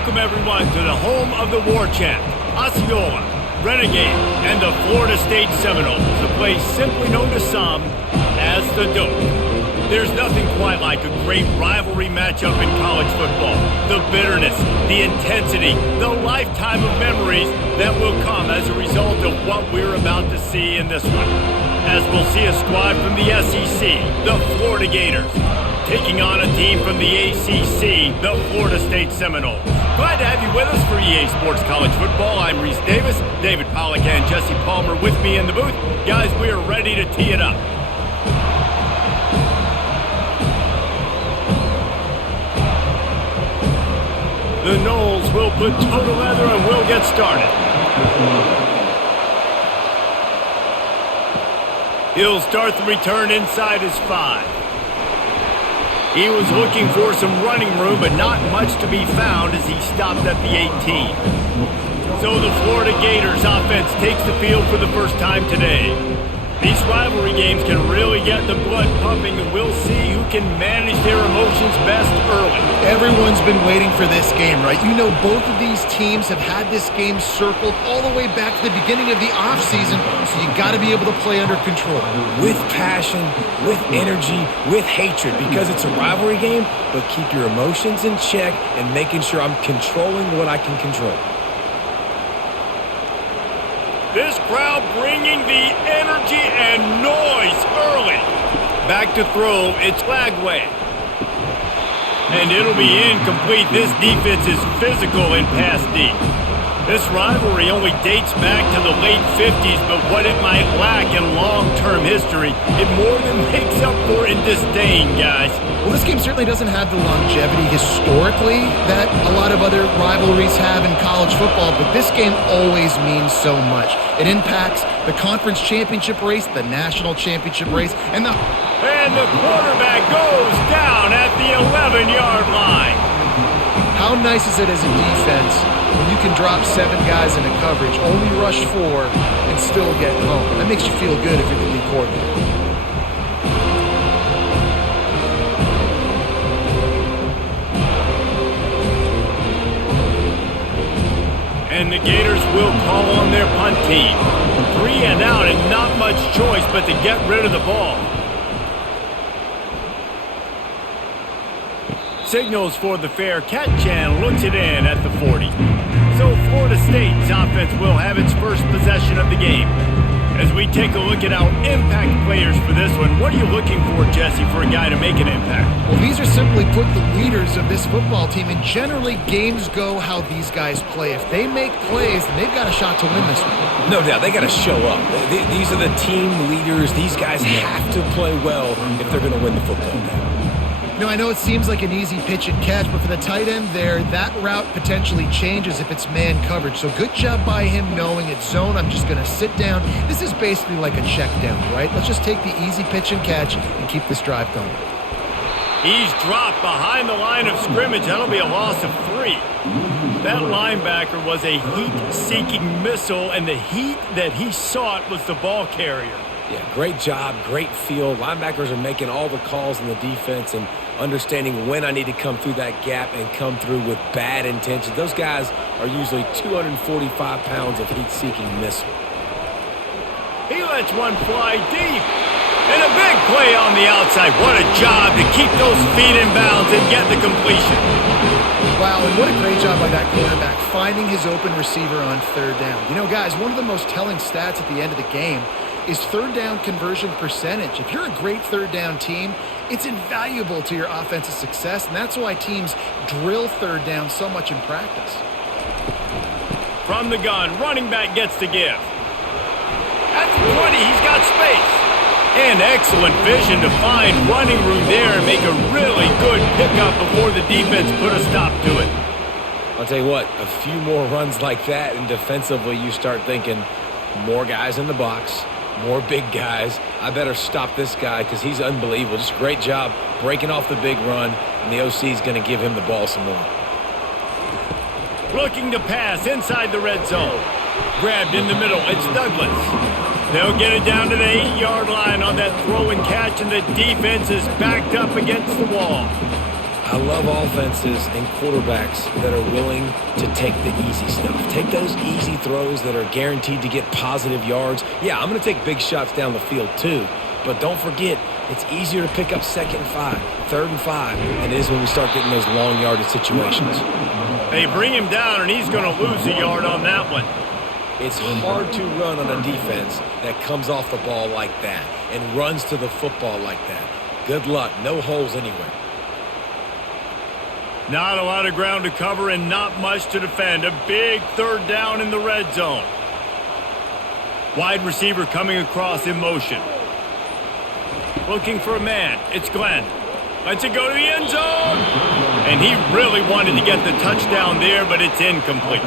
Welcome everyone to the home of the War Chant, Osceola, Renegade, and the Florida State Seminoles, a place simply known to some as the Dope. There's nothing quite like a great rivalry matchup in college football. The bitterness, the intensity, the lifetime of memories that will come as a result of what we're about to see in this one. As we'll see a squad from the SEC, the Florida Gators, taking on a team from the ACC, the Florida State Seminoles. Glad to have you with us for EA Sports College Football. I'm Reese Davis, David Pollack and Jesse Palmer with me in the booth. Guys, we are ready to tee it up. The Noles will put total leather and we'll get started. He'll start the return inside his 5. He was looking for some running room, but not much to be found as he stopped at the 18. So the Florida Gators offense takes the field for the first time today. These rivalry games can really get the blood pumping, and we'll see who can manage their emotions best early. Everyone's been waiting for this game, right? You know, both of these teams have had this game circled all the way back to the beginning of the offseason, so you got to be able to play under control. With passion, with energy, with hatred, because it's a rivalry game, but keep your emotions in check and making sure I'm controlling what I can control. This crowd bringing the energy and noise early. Back to throw, it's Lagway. And it'll be incomplete. This defense is physical in pass deep. This rivalry only dates back to the late 50s, but what it might lack in long-term history, it more than makes up for in disdain, guys. Well, this game certainly doesn't have the longevity historically that a lot of other rivalries have in college football, but this game always means so much. It impacts the conference championship race, the national championship race, and the quarterback goes down at the 11-yard line. How nice is it as a defense when you can drop 7 guys into coverage, only rush 4, and still get home? That makes you feel good if you're the D coordinator. And the Gators will call on their punt team. 3 and out and not much choice but to get rid of the ball. Signals for the fair catch and looks it in at the 40. So Florida State's offense will have its first possession of the game. As we take a look at our impact players for this one, what are you looking for, Jesse, for a guy to make an impact? Well, these are simply put the leaders of this football team, and generally games go how these guys play. If they make plays, then they've got a shot to win this one. No doubt, they got to show up. These are the team leaders. These guys have to play well if they're going to win the football game. You know, I know it seems like an easy pitch and catch, but for the tight end there, that route potentially changes if it's man coverage. So good job by him knowing it's zone. I'm just going to sit down. This is basically like a check down, right? Let's just take the easy pitch and catch and keep this drive going. He's dropped behind the line of scrimmage. That'll be a loss of 3. That linebacker was a heat-seeking missile, and the heat that he sought was the ball carrier. Yeah, great job, great feel. Linebackers are making all the calls in the defense and understanding when I need to come through that gap and come through with bad intentions. Those guys are usually 245 pounds of heat-seeking missile. He lets one fly deep. And a big play on the outside. What a job to keep those feet in bounds and get the completion. Wow, and what a great job by that quarterback finding his open receiver on 3rd down. You know, guys, one of the most telling stats at the end of the game is 3rd down conversion percentage. If you're a great 3rd down team, it's invaluable to your offensive success, and that's why teams drill 3rd down so much in practice. From the gun, running back gets the give. At the 20, he's got space. And excellent vision to find running room there and make a really good pickup before the defense put a stop to it. I'll tell you what, a few more runs like that, and defensively you start thinking more guys in the box, more big guys. I better stop this guy because he's unbelievable. Just a great job breaking off the big run, and the OC is going to give him the ball some more. Looking to pass inside the red zone. Grabbed in the middle. It's Douglas. They'll get it down to the 8-yard line on that throw and catch, and the defense is backed up against the wall. I love offenses and quarterbacks that are willing to take the easy stuff. Take those easy throws that are guaranteed to get positive yards. Yeah, I'm going to take big shots down the field too, but don't forget, it's easier to pick up 2nd and 5, 3rd and 5 than it is when we start getting those long yardage situations. They bring him down, and he's going to lose a yard on that one. It's hard to run on a defense that comes off the ball like that and runs to the football like that. Good luck. No holes anywhere. Not a lot of ground to cover and not much to defend. A big 3rd down in the red zone. Wide receiver coming across in motion. Looking for a man. It's Glenn. Lets it go to the end zone. And he really wanted to get the touchdown there, but it's incomplete.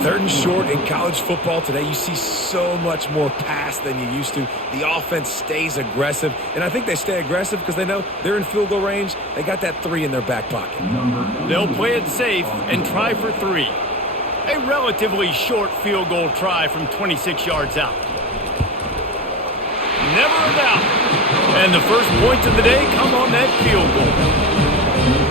3rd and short in college football today, you see so much more pass than you used to. The offense stays aggressive, and I think they stay aggressive because they know they're in field goal range. They got that 3 in their back pocket. They'll play it safe and try for 3. A relatively short field goal try from 26 yards out. Never a doubt. And the first points of the day come on that field goal.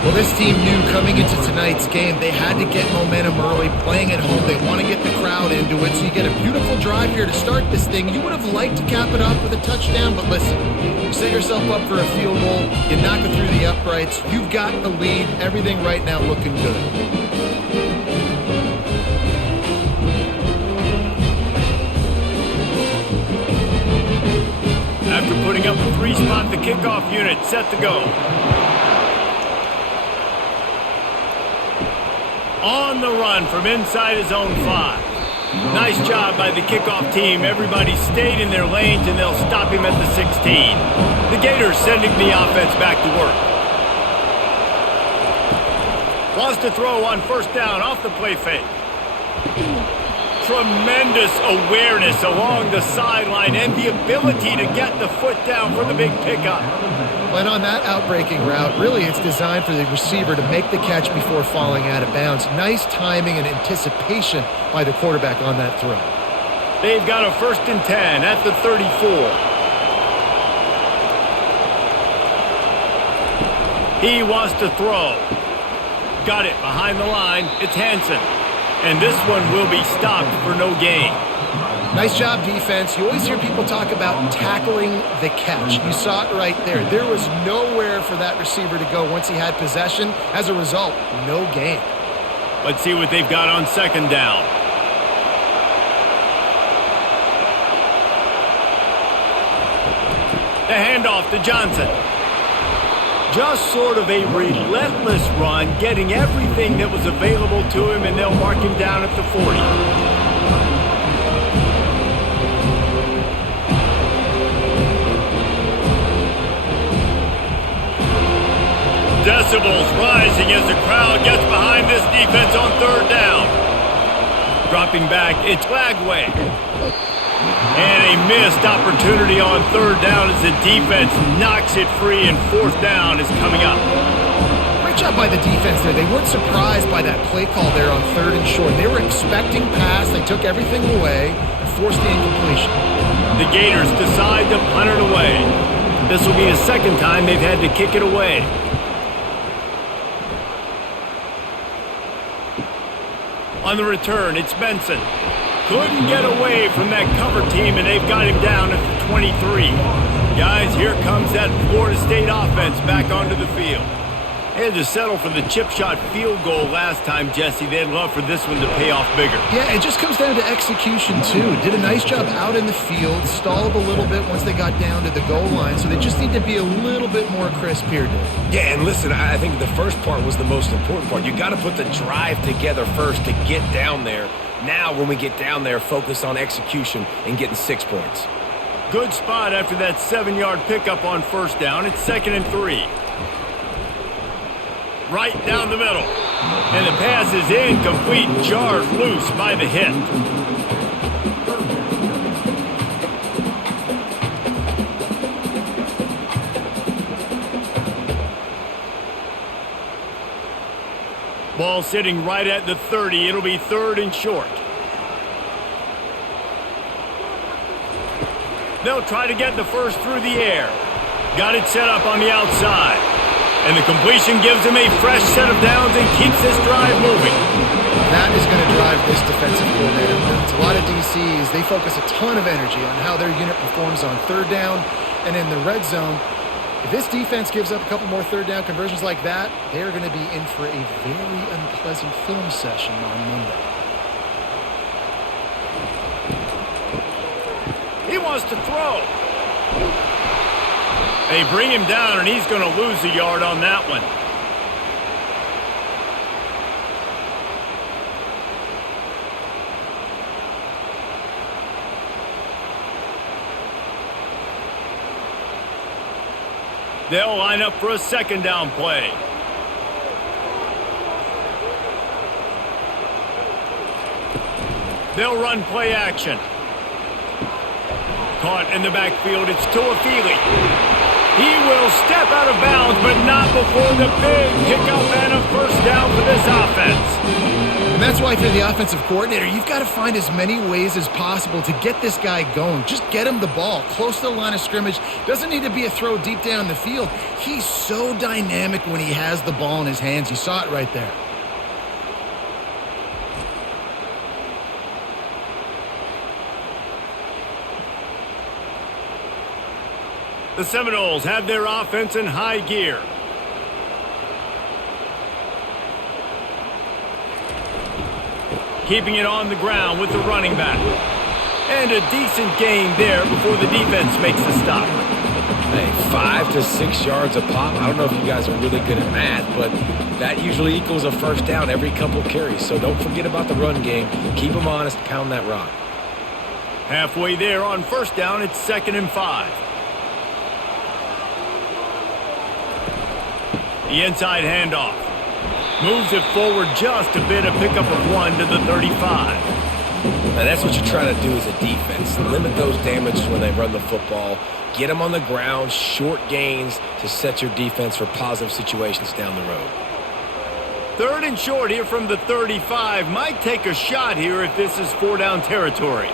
Well, this team knew coming into tonight's game they had to get momentum early, playing at home. They want to get the crowd into it, so you get a beautiful drive here to start this thing. You would have liked to cap it off with a touchdown, but listen, you set yourself up for a field goal, you knock it through the uprights, you've got the lead, everything right now looking good. After putting up a 3-spot, the kickoff unit set to go. On the run from inside his own 5. Nice job by the kickoff team. Everybody stayed in their lanes, and they'll stop him at the 16. The Gators sending the offense back to work. Lost a throw on 1st down off the play fake. Tremendous awareness along the sideline and the ability to get the foot down for the big pickup. And on that outbreaking route, really it's designed for the receiver to make the catch before falling out of bounds. Nice timing and anticipation by the quarterback on that throw. They've got a 1st and 10 at the 34. He wants to throw. Got it behind the line. It's Hansen. And this one will be stopped for no gain. Nice job, defense. You always hear people talk about tackling the catch. You saw it right there. There was nowhere for that receiver to go once he had possession. As a result, no gain. Let's see what they've got on 2nd down. The handoff to Johnson. Just sort of a relentless run, getting everything that was available to him, and they'll mark him down at the 40. Decibels rising as the crowd gets behind this defense on 3rd down. Dropping back, it's Lagway. And a missed opportunity on 3rd down as the defense knocks it free, and 4th down is coming up. Great job by the defense there. They weren't surprised by that play call there on 3rd and short. They were expecting pass. They took everything away and forced the incompletion. The Gators decide to punt it away. This will be the 2nd time they've had to kick it away. On the return, it's Benson. Couldn't get away from that cover team, and they've got him down at the 23. Guys, here comes that Florida State offense back onto the field. They had to settle for the chip shot field goal last time, Jesse. They'd love for this one to pay off bigger. Yeah, it just comes down to execution, too. Did a nice job out in the field, stalled a little bit once they got down to the goal line, so they just need to be a little bit more crisp here, Dave. Yeah, and listen, I think the first part was the most important part. You got to put the drive together first to get down there. Now, when we get down there, focus on execution and getting 6 points. Good spot after that 7-yard pickup on 1st down. It's 2nd and 3. Right down the middle. And the pass is incomplete, jarred loose by the hit. Ball sitting right at the 30. It'll be 3rd and short. They'll try to get the first through the air. Got it set up on the outside. And the completion gives him a fresh set of downs and keeps this drive moving. That is going to drive this defensive coordinator nuts. A lot of DCs, they focus a ton of energy on how their unit performs on third down and in the red zone. If this defense gives up a couple more third down conversions like that, they're going to be in for a very unpleasant film session on Monday. He wants to throw. They bring him down, and he's going to lose a yard on that one. They'll line up for a second down play. They'll run play action. Caught in the backfield, it's Tuafili. He will step out of bounds, but not before the big pickup and a first down for this offense. And that's why if you're the offensive coordinator, you've got to find as many ways as possible to get this guy going. Just get him the ball close to the line of scrimmage. Doesn't need to be a throw deep down the field. He's so dynamic when he has the ball in his hands. You saw it right there. The Seminoles have their offense in high gear. Keeping it on the ground with the running back. And a decent gain there before the defense makes the stop. Hey, 5 to 6 yards a pop. I don't know if you guys are really good at math, but that usually equals a first down every couple carries. So don't forget about the run game. Keep them honest, pound that rock. Halfway there on first down, it's 2nd and 5. The inside handoff. Moves it forward just a bit, a pickup of 1 to the 35. Now that's what you're trying to do as a defense. Limit those damages when they run the football. Get them on the ground, short gains to set your defense for positive situations down the road. 3rd and short here from the 35. Might take a shot here if this is 4-down territory.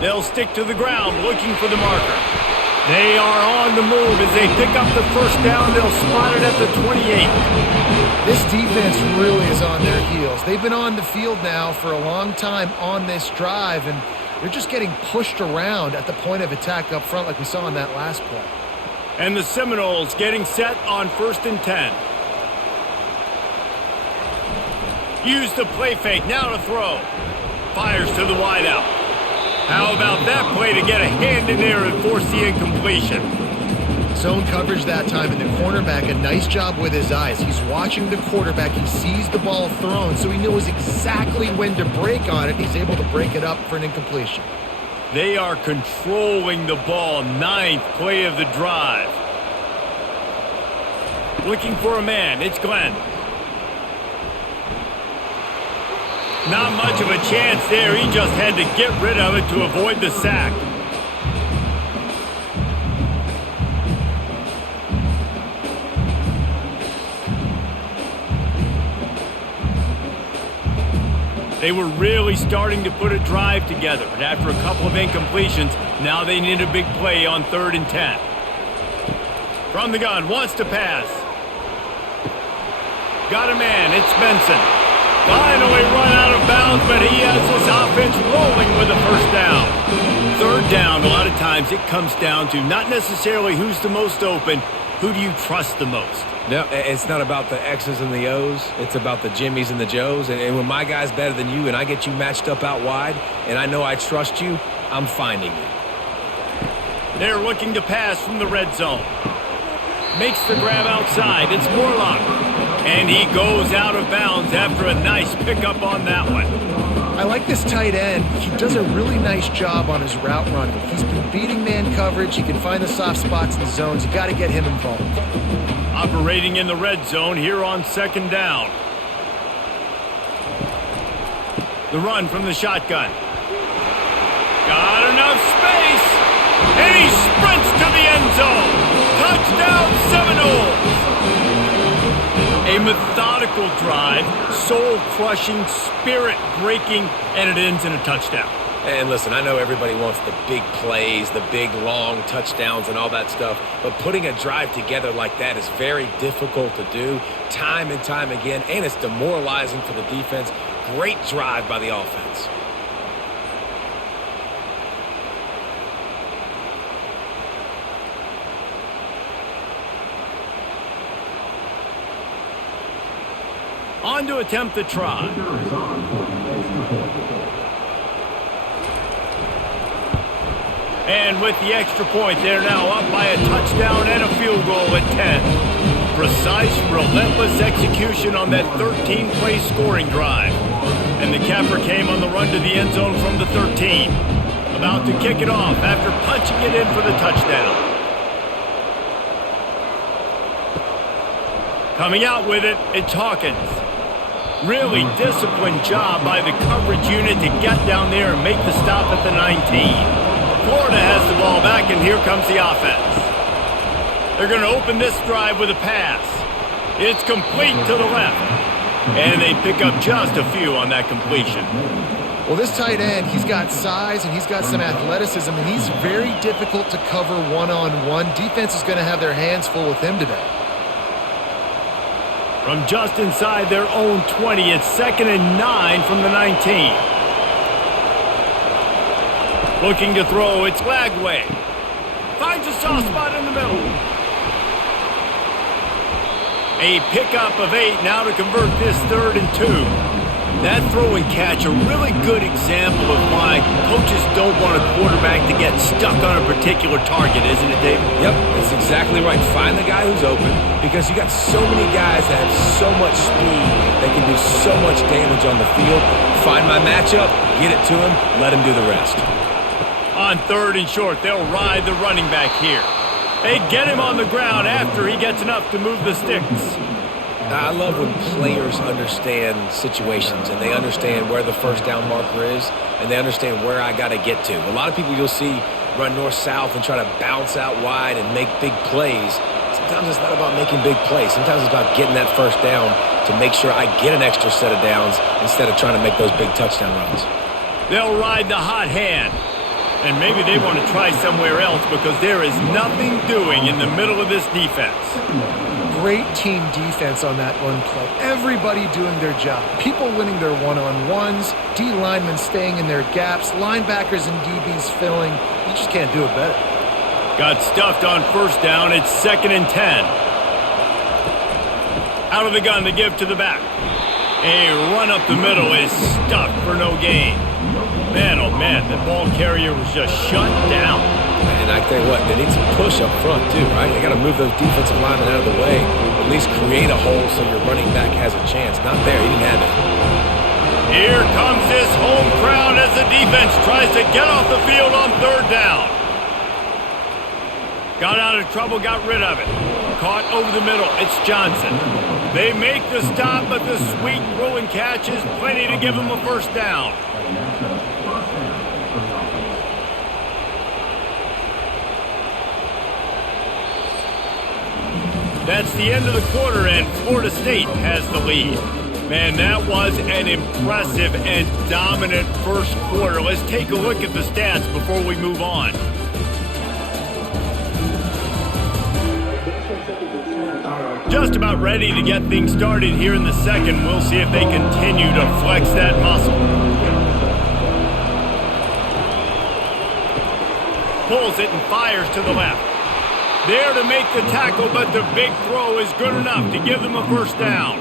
They'll stick to the ground looking for the marker. They are on the move as they pick up the first down. They'll spot it at the 28. This defense really is on their heels. They've been on the field now for a long time on this drive, and they're just getting pushed around at the point of attack up front like we saw in that last play. And the Seminoles getting set on 1st and 10. Use the play fake, now to throw. Fires to the wideout. How about that play to get a hand in there and force the incompletion? Zone coverage that time, and the cornerback, a nice job with his eyes. He's watching the quarterback. He sees the ball thrown, so he knows exactly when to break on it. He's able to break it up for an incompletion. They are controlling the ball. 9th play of the drive. Looking for a man. It's Glenn. Not much of a chance there. He just had to get rid of it to avoid the sack. They were really starting to put a drive together, but after a couple of incompletions, now they need a big play on 3rd and 10. From the gun, wants to pass. Got a man, it's Benson. Finally run out of bounds, but he has this offense rolling with a first down. 3rd down, a lot of times it comes down to not necessarily who's the most open, who do you trust the most? No, it's not about the X's and the O's. It's about the Jimmys and the Joes. And when my guy's better than you and I get you matched up out wide and I know I trust you, I'm finding you. They're looking to pass from the red zone. Makes the grab outside. It's Morlock. And he goes out of bounds after a nice pickup on that one. I like this tight end. He does a really nice job on his route running. He's been beating man coverage. He can find the soft spots in the zones. You got to get him involved. Operating in the red zone here on 2nd down. The run from the shotgun. Got enough space. And he sprints to the end zone. Touchdown Seminoles. A methodical drive, soul-crushing, spirit-breaking, and it ends in a touchdown. And listen, I know everybody wants the big plays, the big long touchdowns and all that stuff, but putting a drive together like that is very difficult to do time and time again, and it's demoralizing for the defense. Great drive by the offense. On to attempt the try. And with the extra point, they're now up by a touchdown and a field goal at 10. Precise, relentless execution on that 13-play scoring drive. And the capper came on the run to the end zone from the 13. About to kick it off after punching it in for the touchdown. Coming out with it, it's Hawkins. Really disciplined job by the coverage unit to get down there and make the stop at the 19. Florida has the ball back, and here comes the offense. They're going to open this drive with a pass. It's complete to the left. And they pick up just a few on that completion. Well, this tight end, he's got size and he's got some athleticism, and he's very difficult to cover one-on-one. Defense is going to have their hands full with him today. From just inside their own 20, it's 2nd and 9 from the 19. Looking to throw, it's Lagway. Finds a soft spot in the middle. A pickup of 8 now to convert this 3rd and 2. That throw and catch, a really good example of why coaches don't want a quarterback to get stuck on a particular target, isn't it, David? Yep, that's exactly right. Find the guy who's open, because you got so many guys that have so much speed that can do so much damage on the field. Find my matchup, get it to him, let him do the rest. On 3rd and short, they'll ride the running back here. They get him on the ground after he gets enough to move the sticks. I love when players understand situations and they understand where the first down marker is and they understand where I got to get to. A lot of people you'll see run north-south and try to bounce out wide and make big plays. Sometimes it's not about making big plays. Sometimes it's about getting that first down to make sure I get an extra set of downs instead of trying to make those big touchdown runs. They'll ride the hot hand. And maybe they want to try somewhere else because there is nothing doing in the middle of this defense. Great team defense on that one play. Everybody doing their job. People winning their one-on-ones, D linemen staying in their gaps, linebackers and DBs filling. You just can't do it better. Got stuffed on 1st down. It's 2nd and 10. Out of the gun to give to the back. A run up the middle is stuffed for no gain. Man, oh man, the ball carrier was just shut down. And I tell you what, they need some push up front too, right? They got to move those defensive linemen out of the way, at least create a hole so your running back has a chance. Not there, he didn't have it. Here comes this home crowd as the defense tries to get off the field on 3rd down. Got out of trouble, got rid of it. Caught over the middle, it's Johnson. They make the stop, but the sweet throw and catch is plenty to give them a 1st down. That's the end of the quarter, and Florida State has the lead. Man, that was an impressive and dominant first quarter. Let's take a look at the stats before we move on. Just about ready to get things started here in the second. We'll see if they continue to flex that muscle. Pulls it and fires to the left. There to make the tackle, but the big throw is good enough to give them a 1st down.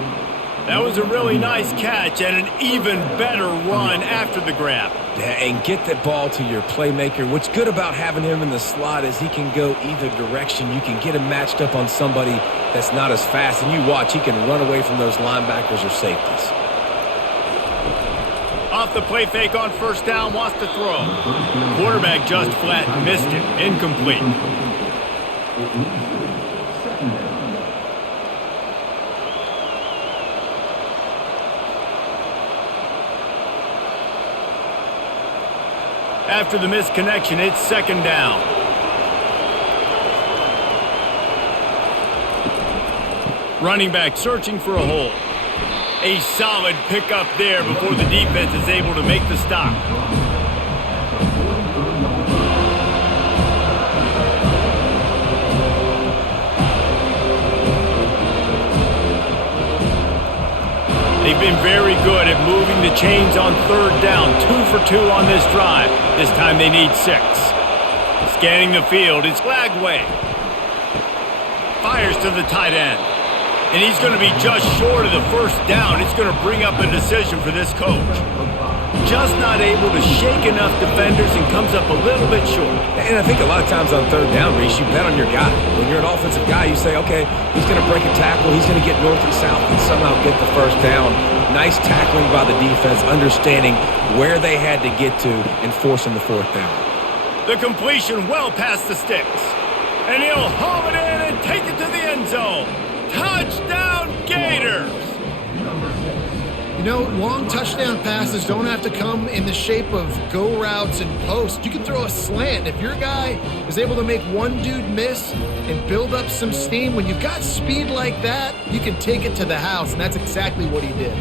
That was a really nice catch and an even better run after the grab. Yeah, and get that ball to your playmaker. What's good about having him in the slot is he can go either direction. You can get him matched up on somebody that's not as fast, and you watch, he can run away from those linebackers or safeties. Off the play fake on 1st down, wants to throw. Quarterback just flat missed it. Incomplete. After the missed connection, it's 2nd down. Running back searching for a hole. A solid pickup there before the defense is able to make the stop. been very good at moving the chains on third down. 2 for 2 on this drive. This time they need 6. Scanning the field, it's Glagway. Fires to the tight end. And he's going to be just short of the first down. It's going to bring up a decision for this coach. Just not able to shake enough defenders and comes up a little bit short. And I think a lot of times on third down, Reese, you bet on your guy. When you're an offensive guy, you say, okay, he's going to break a tackle, he's going to get north and south and somehow get the first down. Nice tackling by the defense, understanding where they had to get to and forcing the fourth down. The completion well past the sticks. And he'll haul it in and take it to the end zone. Touchdown, Gators! You know, long touchdown passes don't have to come in the shape of go routes and posts. You can throw a slant. If your guy is able to make one dude miss and build up some steam, when you've got speed like that, you can take it to the house, and that's exactly what he did.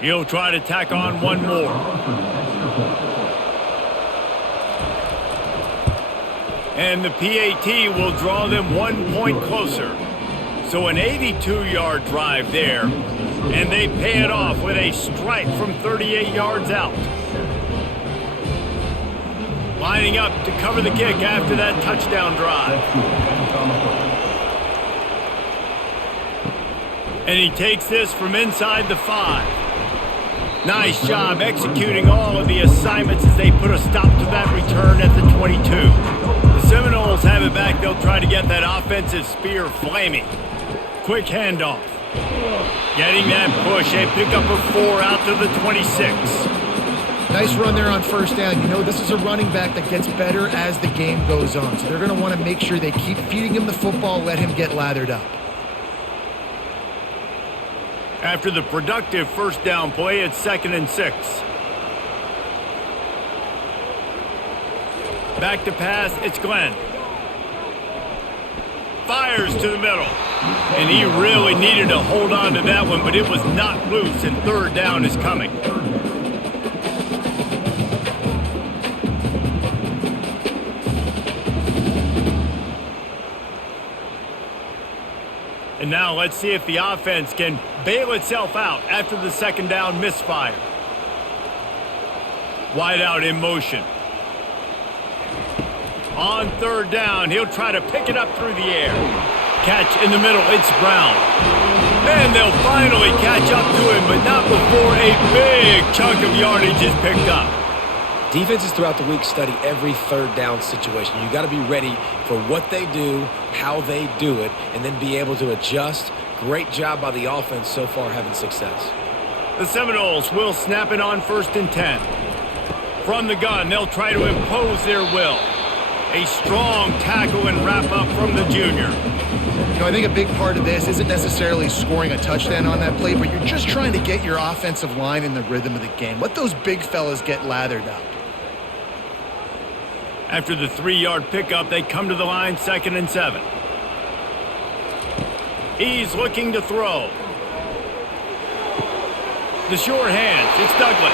He'll try to tack on one more. And the PAT will draw them 1 point closer. So an 82-yard drive there. And they pay it off with a strike from 38 yards out. Lining up to cover the kick after that touchdown drive. And he takes this from inside the 5. Nice job executing all of the assignments as they put a stop to that return at the 22. The Seminoles have it back. They'll try to get that offensive spear flaming. Quick handoff. Getting that push. A pickup of 4 out to the 26. Nice run there on first down. You know, this is a running back that gets better as the game goes on. So they're going to want to make sure they keep feeding him the football, let him get lathered up. After the productive first down play, it's 2nd and 6. Back to pass, it's Glenn. Fires to the middle. And he really needed to hold on to that one, but it was not loose, and third down is coming. And now let's see if the offense can bail itself out after the second down misfire. Wide out in motion. On third down, he'll try to pick it up through the air. Catch in the middle, it's Brown. And they'll finally catch up to him, but not before a big chunk of yardage is picked up. Defenses throughout the week study every third down situation. You got to be ready for what they do, how they do it, and then be able to adjust. Great job by the offense so far having success. The Seminoles will snap it on 1st and 10. From the gun, they'll try to impose their will. A strong tackle and wrap up from the junior. You know, I think a big part of this isn't necessarily scoring a touchdown on that play, but you're just trying to get your offensive line in the rhythm of the game. Let those big fellas get lathered up. After the 3-yard pickup, they come to the line, 2nd and 7. He's looking to throw. The short hands, it's Douglas.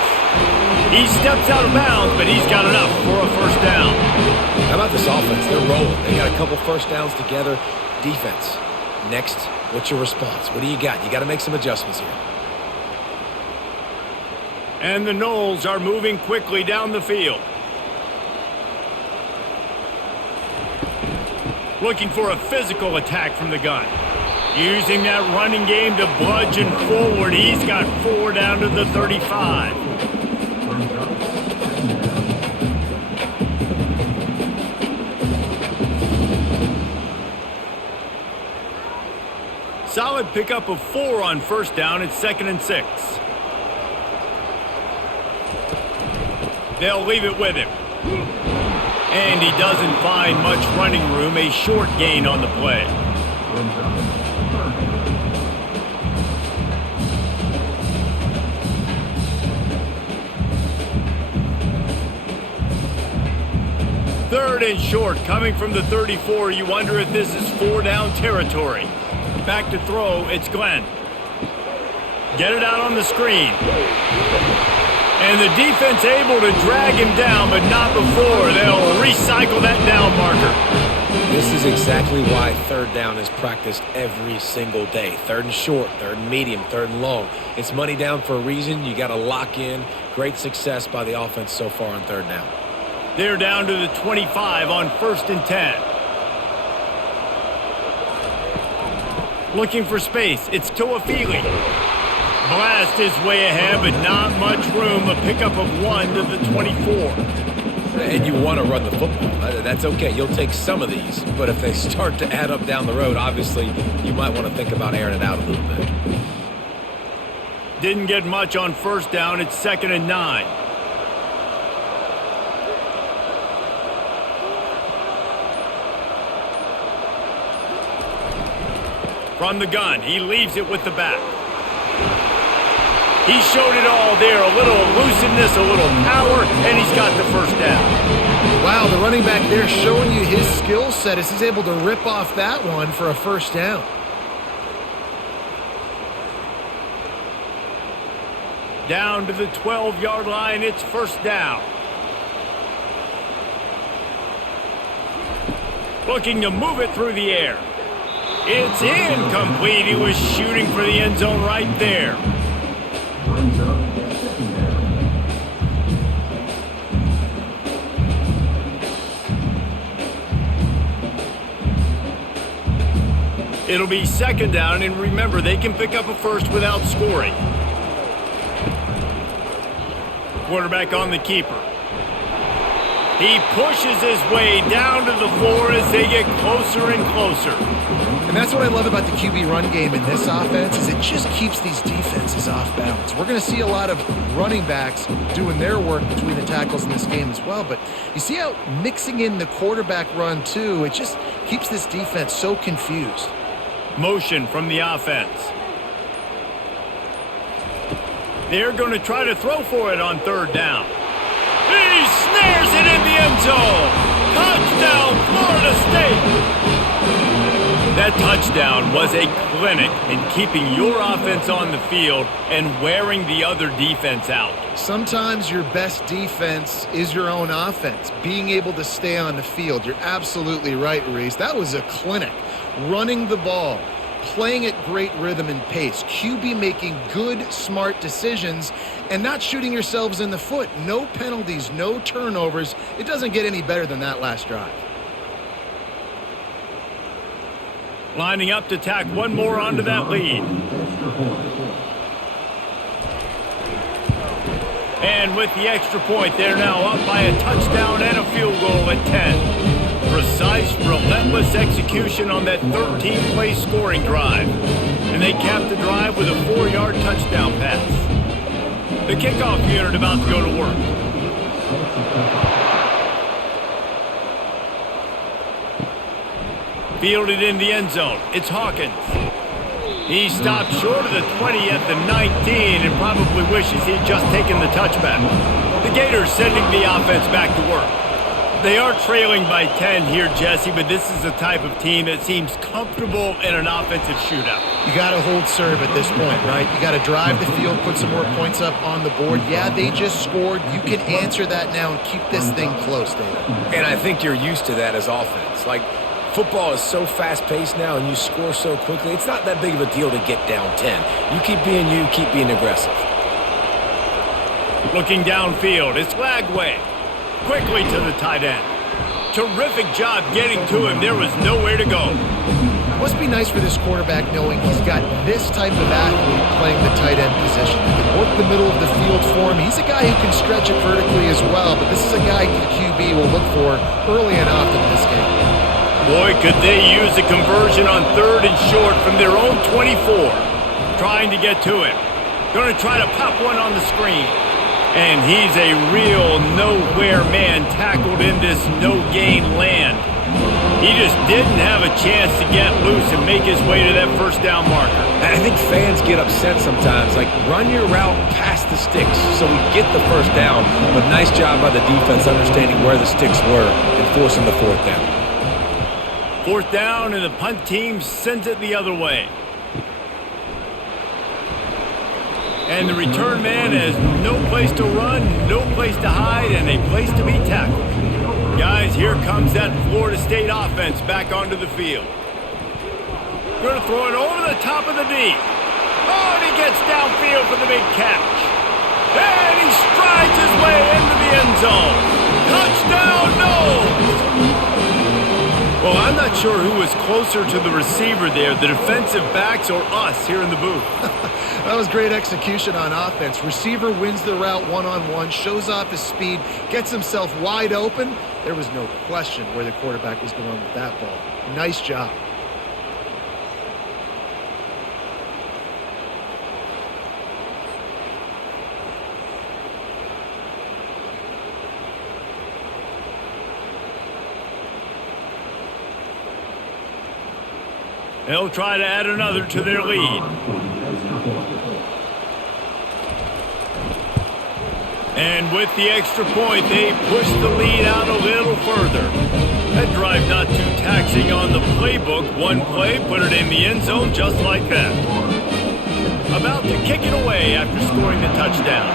He steps out of bounds, but he's got enough for a first down. How about this offense? They're rolling. They got a couple first downs together. Defense. Next, what's your response? What do you got? You got to make some adjustments here. And the Noles are moving quickly down the field. Looking for a physical attack from the gun. Using that running game to bludgeon forward. He's got 4 down to the 35. Solid pickup of 4 on first down. It's 2nd and 6. They'll leave it with him. And he doesn't find much running room. A short gain on the play. Third and short coming from the 34. You wonder if this is 4 down territory. back to throw. It's Glenn. Get it out on the screen. And the defense able to drag him down, but not before. They'll recycle that down marker. This is exactly why third down is practiced every single day. Third and short, third and medium, third and long. It's money down for a reason. You got to lock in. Great success by the offense so far on third down. They're down to the 25 on 1st and 10. Looking for space. It's Toafili. Blast is way ahead, but not much room. A pickup of 1 to the 24. And you want to run the football. That's okay. You'll take some of these. But if they start to add up down the road, obviously, you might want to think about airing it out a little bit. Didn't get much on 1st down. It's 2nd and 9. From the gun, he leaves it with the back. He showed it all there, a little elusiveness, a little power, and he's got the 1st down. Wow, the running back there showing you his skill set as he's able to rip off that one for a 1st down. Down to the 12-yard line, it's 1st down. Looking to move it through the air. It's incomplete. He was shooting for the end zone right there. It'll be 2nd down, and remember, they can pick up a 1st without scoring. Quarterback on the keeper. He pushes his way down to the floor as they get closer and closer. And that's what I love about the QB run game in this offense is it just keeps these defenses off balance. We're going to see a lot of running backs doing their work between the tackles in this game as well. But you see how mixing in the quarterback run too, it just keeps this defense so confused. Motion from the offense. They're going to try to throw for it on 3rd down. He snares it in the end zone. Touchdown, Florida State. That touchdown was a clinic in keeping your offense on the field and wearing the other defense out. Sometimes your best defense is your own offense, being able to stay on the field. You're absolutely right, Reese. That was a clinic. Running the ball, playing at great rhythm and pace, QB making good, smart decisions, and not shooting yourselves in the foot. No penalties, no turnovers. It doesn't get any better than that last drive. Lining up to tack one more onto that lead. And with the extra point, they're now up by a touchdown and a field goal at 10. Precise, relentless execution on that 13-play scoring drive. And they cap the drive with a 4-yard touchdown pass. The kickoff unit about to go to work. Fielded in the end zone. It's Hawkins. He stopped short of the 20 at the 19 and probably wishes he'd just taken the touchback. The Gators sending the offense back to work. They are trailing by 10 here, Jesse, but this is the type of team that seems comfortable in an offensive shootout. You got to hold serve at this point, right? You got to drive the field, put some more points up on the board. Yeah, they just scored. You can answer that now and keep this thing close, David. And I think you're used to that as offense. Like, football is so fast-paced now and you score so quickly, it's not that big of a deal to get down 10. You keep being aggressive. Looking downfield, it's Lagway. Quickly to the tight end. Terrific job getting to him. There was nowhere to go. Must be nice for this quarterback knowing he's got this type of athlete playing the tight end position. He can work the middle of the field for him. He's a guy who can stretch it vertically as well, but this is a guy the QB will look for early and often in this game. Boy, could they use a conversion on 3rd and short from their own 24. Trying to get to him. Going to try to pop one on the screen. And he's a real nowhere man tackled in this no-gain land. He just didn't have a chance to get loose and make his way to that 1st down marker. And I think fans get upset sometimes. Like, run your route past the sticks so we get the 1st down. But nice job by the defense understanding where the sticks were and forcing the 4th down. 4th down, and the punt team sends it the other way. And the return man has no place to run, no place to hide, and a place to be tackled. Guys, here comes that Florida State offense back onto the field. Going to throw it over the top of the knee. Oh, and he gets downfield for the big catch. And he strides his way into the end zone. Touchdown, Noles! Well, I'm not sure who was closer to the receiver there, the defensive backs or us here in the booth. That was great execution on offense. Receiver wins the route one-on-one, shows off his speed, gets himself wide open. There was no question where the quarterback was going with that ball. Nice job. They'll try to add another to their lead. And with the extra point, they push the lead out a little further. That drive not too taxing on the playbook. One play, put it in the end zone just like that. About to kick it away after scoring the touchdown.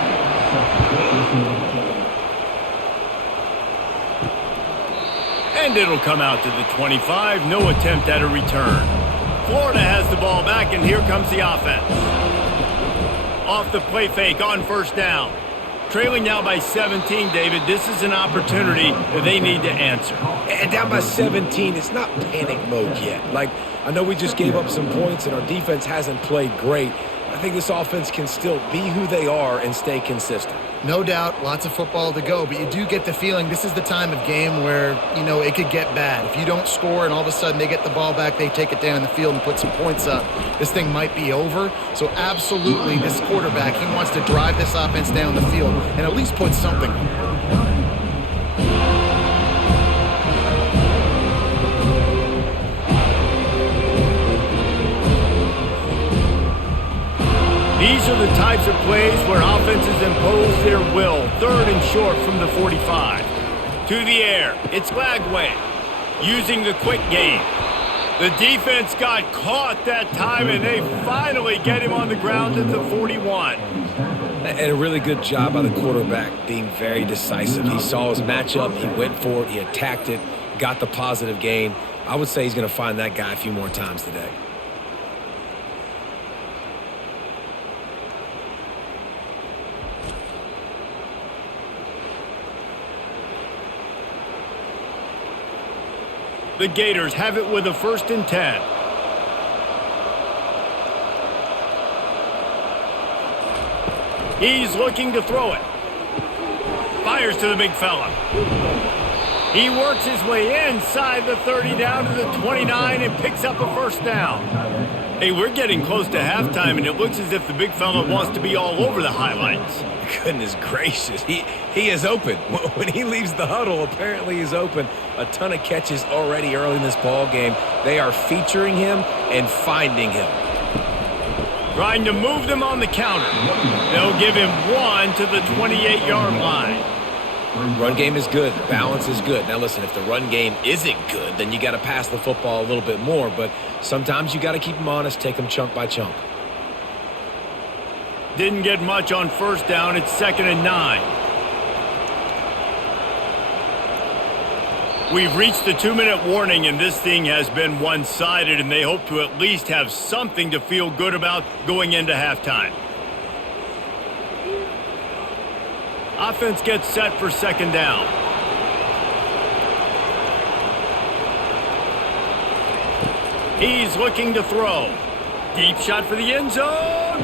And it'll come out to the 25. No attempt at a return. Florida has the ball back, and here comes the offense. Off the play fake on 1st down. Trailing now by 17, David. This is an opportunity that they need to answer. And down by 17, it's not panic mode yet. Like, I know we just gave up some points, and our defense hasn't played great. I think this offense can still be who they are and stay consistent. No doubt, lots of football to go, but you do get the feeling this is the time of game where, you know, it could get bad. If you don't score and all of a sudden they get the ball back, they take it down the field and put some points up, this thing might be over. So absolutely, this quarterback, he wants to drive this offense down the field and at least put something on. These are the types of plays where offenses impose their will. 3rd and short from the 45. To the air. It's Lagway using the quick game. The defense got caught that time, and they finally get him on the ground at the 41. And a really good job by the quarterback being very decisive. He saw his matchup. He went for it. He attacked it. Got the positive gain. I would say he's going to find that guy a few more times today. The Gators have it with a 1st and 10. He's looking to throw it. Fires to the big fella. He works his way inside the 30 down to the 29 and picks up a 1st down. Hey, we're getting close to halftime, and it looks as if the big fella wants to be all over the highlights. Goodness gracious, he is open. When he leaves the huddle, apparently he's open. A ton of catches already early in this ball game. They are featuring him and finding him. Trying to move them on the counter. They'll give him 1 to the 28-yard line. Run game is good. Balance is good. Now listen, if the run game isn't good, then you got to pass the football a little bit more. But sometimes you got to keep them honest, take them chunk by chunk. Didn't get much on 1st down. It's 2nd and 9. We've reached the 2-minute warning, and this thing has been one-sided, and they hope to at least have something to feel good about going into halftime. Offense gets set for 2nd down. He's looking to throw. Deep shot for the end zone.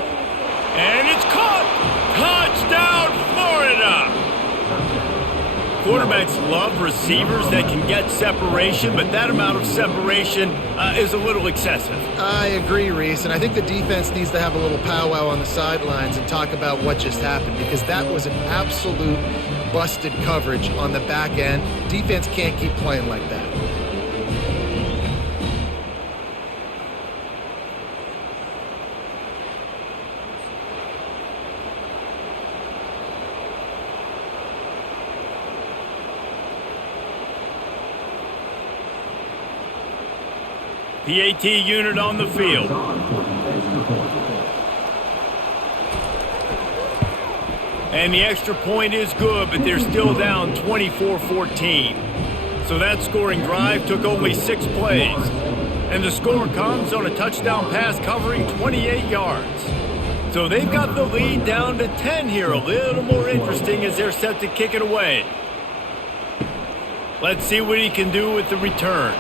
And it's caught! Touchdown, Florida! Quarterbacks love receivers that can get separation, but that amount of separation is a little excessive. I agree, Reese, and I think the defense needs to have a little powwow on the sidelines and talk about what just happened, because that was an absolute busted coverage on the back end. Defense can't keep playing like that. PAT unit on the field. And the extra point is good, but they're still down 24-14. So that scoring drive took only 6 plays. And the score comes on a touchdown pass covering 28 yards. So they've got the lead down to 10 here. A little more interesting as they're set to kick it away. Let's see what he can do with the return.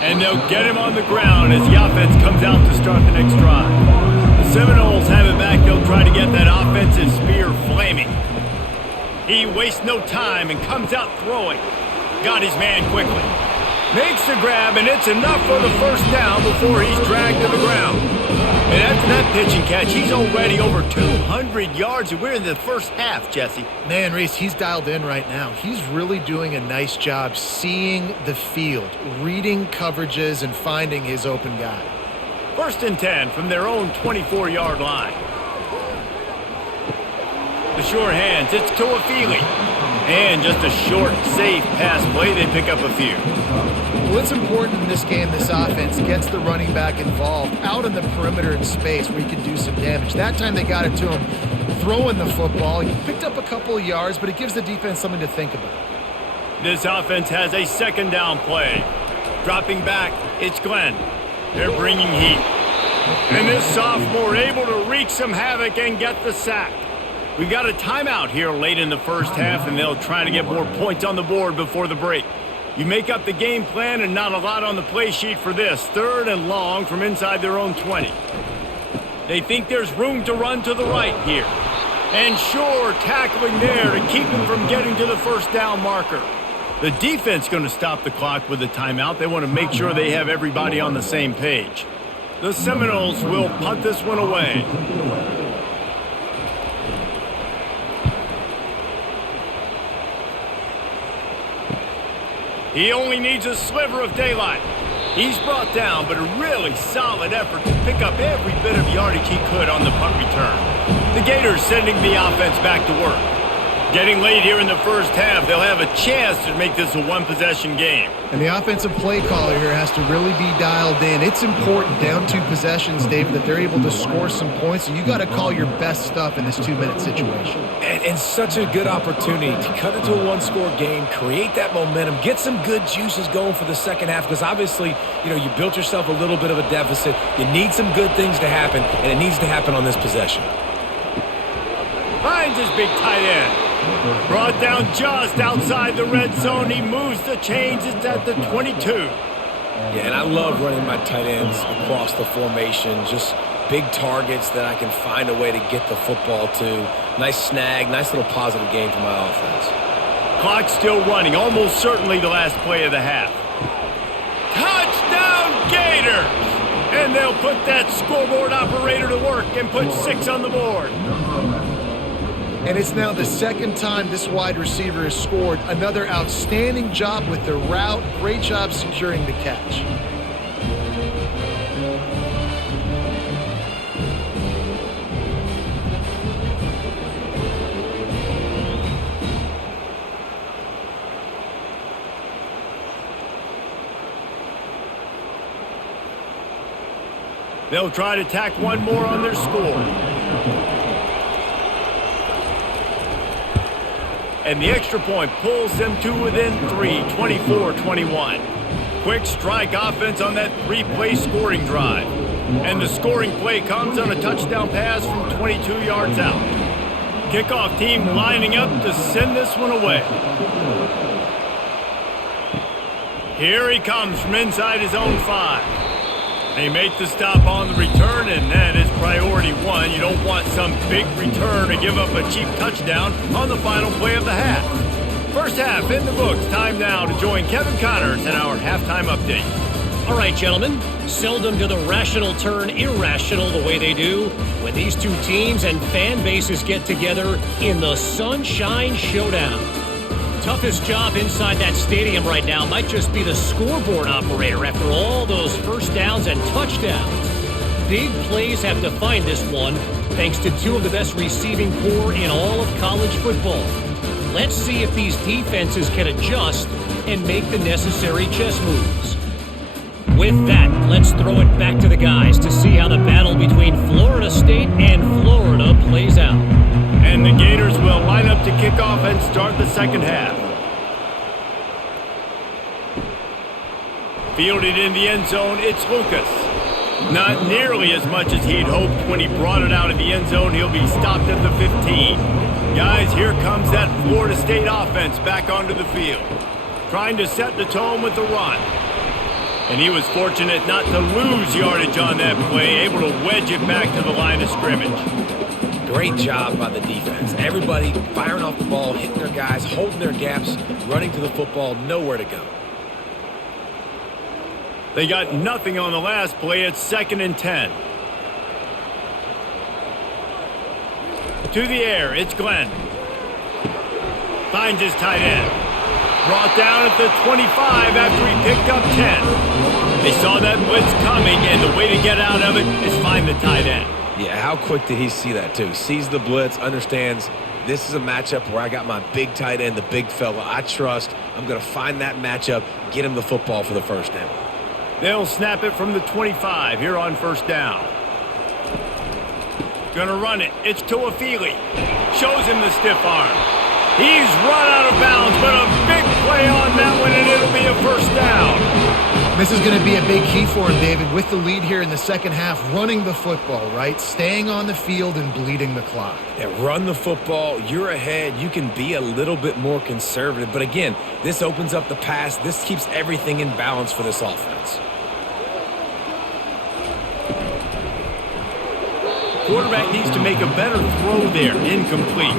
And they'll get him on the ground as the offense comes out to start the next drive. The Seminoles have it back. They'll try to get that offensive spear flaming. He wastes no time and comes out throwing. Got his man quickly. Makes the grab, and it's enough for the first down before he's dragged to the ground. And after that pitch and catch, he's already over 200 yards, and we're in the first half, Jesse. Man, Reese, he's dialed in right now. He's really doing a nice job seeing the field, reading coverages, and finding his open guy. 1st and 10 from their own 24-yard line. The sure hands, it's to Afili. And just a short, safe pass play, they pick up a few. Well, it's important in this game this offense gets the running back involved out in the perimeter in space where he can do some damage. That time they got it to him throwing the football. He picked up a couple of yards, but it gives the defense something to think about. This offense has a 2nd down play. Dropping back, it's Glenn. They're bringing heat. And this sophomore able to wreak some havoc and get the sack. We've got a timeout here late in the first half, and they'll try to get more points on the board before the break. You make up the game plan and not a lot on the play sheet for this. 3rd and long from inside their own 20. They think there's room to run to the right here. And sure, tackling there to keep him from getting to the first down marker. The defense going to stop the clock with a timeout. They want to make sure they have everybody on the same page. The Seminoles will punt this one away. He only needs a sliver of daylight. He's brought down, but a really solid effort to pick up every bit of yardage he could on the punt return. The Gators sending the offense back to work. Getting late here in the first half, they'll have a chance to make this a one-possession game. And the offensive play caller here has to really be dialed in. It's important down 2 possessions, David, that they're able to score some points. So you got to call your best stuff in this 2-minute situation. And such a good opportunity to cut into a 1-score game, create that momentum, get some good juices going for the second half. Because obviously, you built yourself a little bit of a deficit. You need some good things to happen, and it needs to happen on this possession. Finds his big tight end. Brought down just outside the red zone. He moves the chains. It's at the 22. Yeah, and I love running my tight ends across the formation. Just big targets that I can find a way to get the football to. Nice snag, nice little positive game for my offense. Clock still running. Almost certainly the last play of the half. Touchdown Gators! And they'll put that scoreboard operator to work and put 6 on the board. And it's now the 2nd time this wide receiver has scored. Another outstanding job with the route. Great job securing the catch. They'll try to tack one more on their score. And the extra point pulls them to within 3, 24-21. Quick strike offense on that 3-play scoring drive. And the scoring play comes on a touchdown pass from 22 yards out. Kickoff team lining up to send this one away. Here he comes from inside his own 5. They make the stop on the return, and that is priority 1. You don't want some big return to give up a cheap touchdown on the final play of the half. First half in the books. Time now to join Kevin Connors in our halftime update. All right, gentlemen. Seldom do the rational turn irrational the way they do when these 2 teams and fan bases get together in the Sunshine Showdown. Toughest job inside that stadium right now might just be the scoreboard operator after all those first downs and touchdowns. Big plays have defined this one, thanks to 2 of the best receiving corps in all of college football. Let's see if these defenses can adjust and make the necessary chess moves. With that, let's throw it back to the guys to see how the battle between Florida State and Florida plays out. And the Gators will line up to kick off and start the second half. Fielded in the end zone, it's Lucas. Not nearly as much as he'd hoped when he brought it out of the end zone. He'll be stopped at the 15. Guys, here comes that Florida State offense back onto the field, trying to set the tone with the run. And he was fortunate not to lose yardage on that play, able to wedge it back to the line of scrimmage. Great job by the defense. Everybody firing off the ball, hitting their guys, holding their gaps, running to the football, nowhere to go. They got nothing on the last play. It's 2nd and 10. To the air, it's Glenn. Finds his tight end. Brought down at the 25 after he picked up 10. They saw that blitz coming, and the way to get out of it is find the tight end. Yeah, how quick did he see that, too? Sees the blitz, understands this is a matchup where I got my big tight end, the big fella I trust. I'm going to find that matchup, get him the football for the first down. They'll snap it from the 25 here on first down. Gonna run it. It's Tuafili. Shows him the stiff arm. He's run out of bounds, but a big play on that one, and it'll be a first down. This is going to be a big key for him, David, with the lead here in the second half, running the football, right? Staying on the field and bleeding the clock. Yeah, run the football. You're ahead. You can be a little bit more conservative. But again, this opens up the pass. This keeps everything in balance for this offense. Quarterback needs to make a better throw there. Incomplete.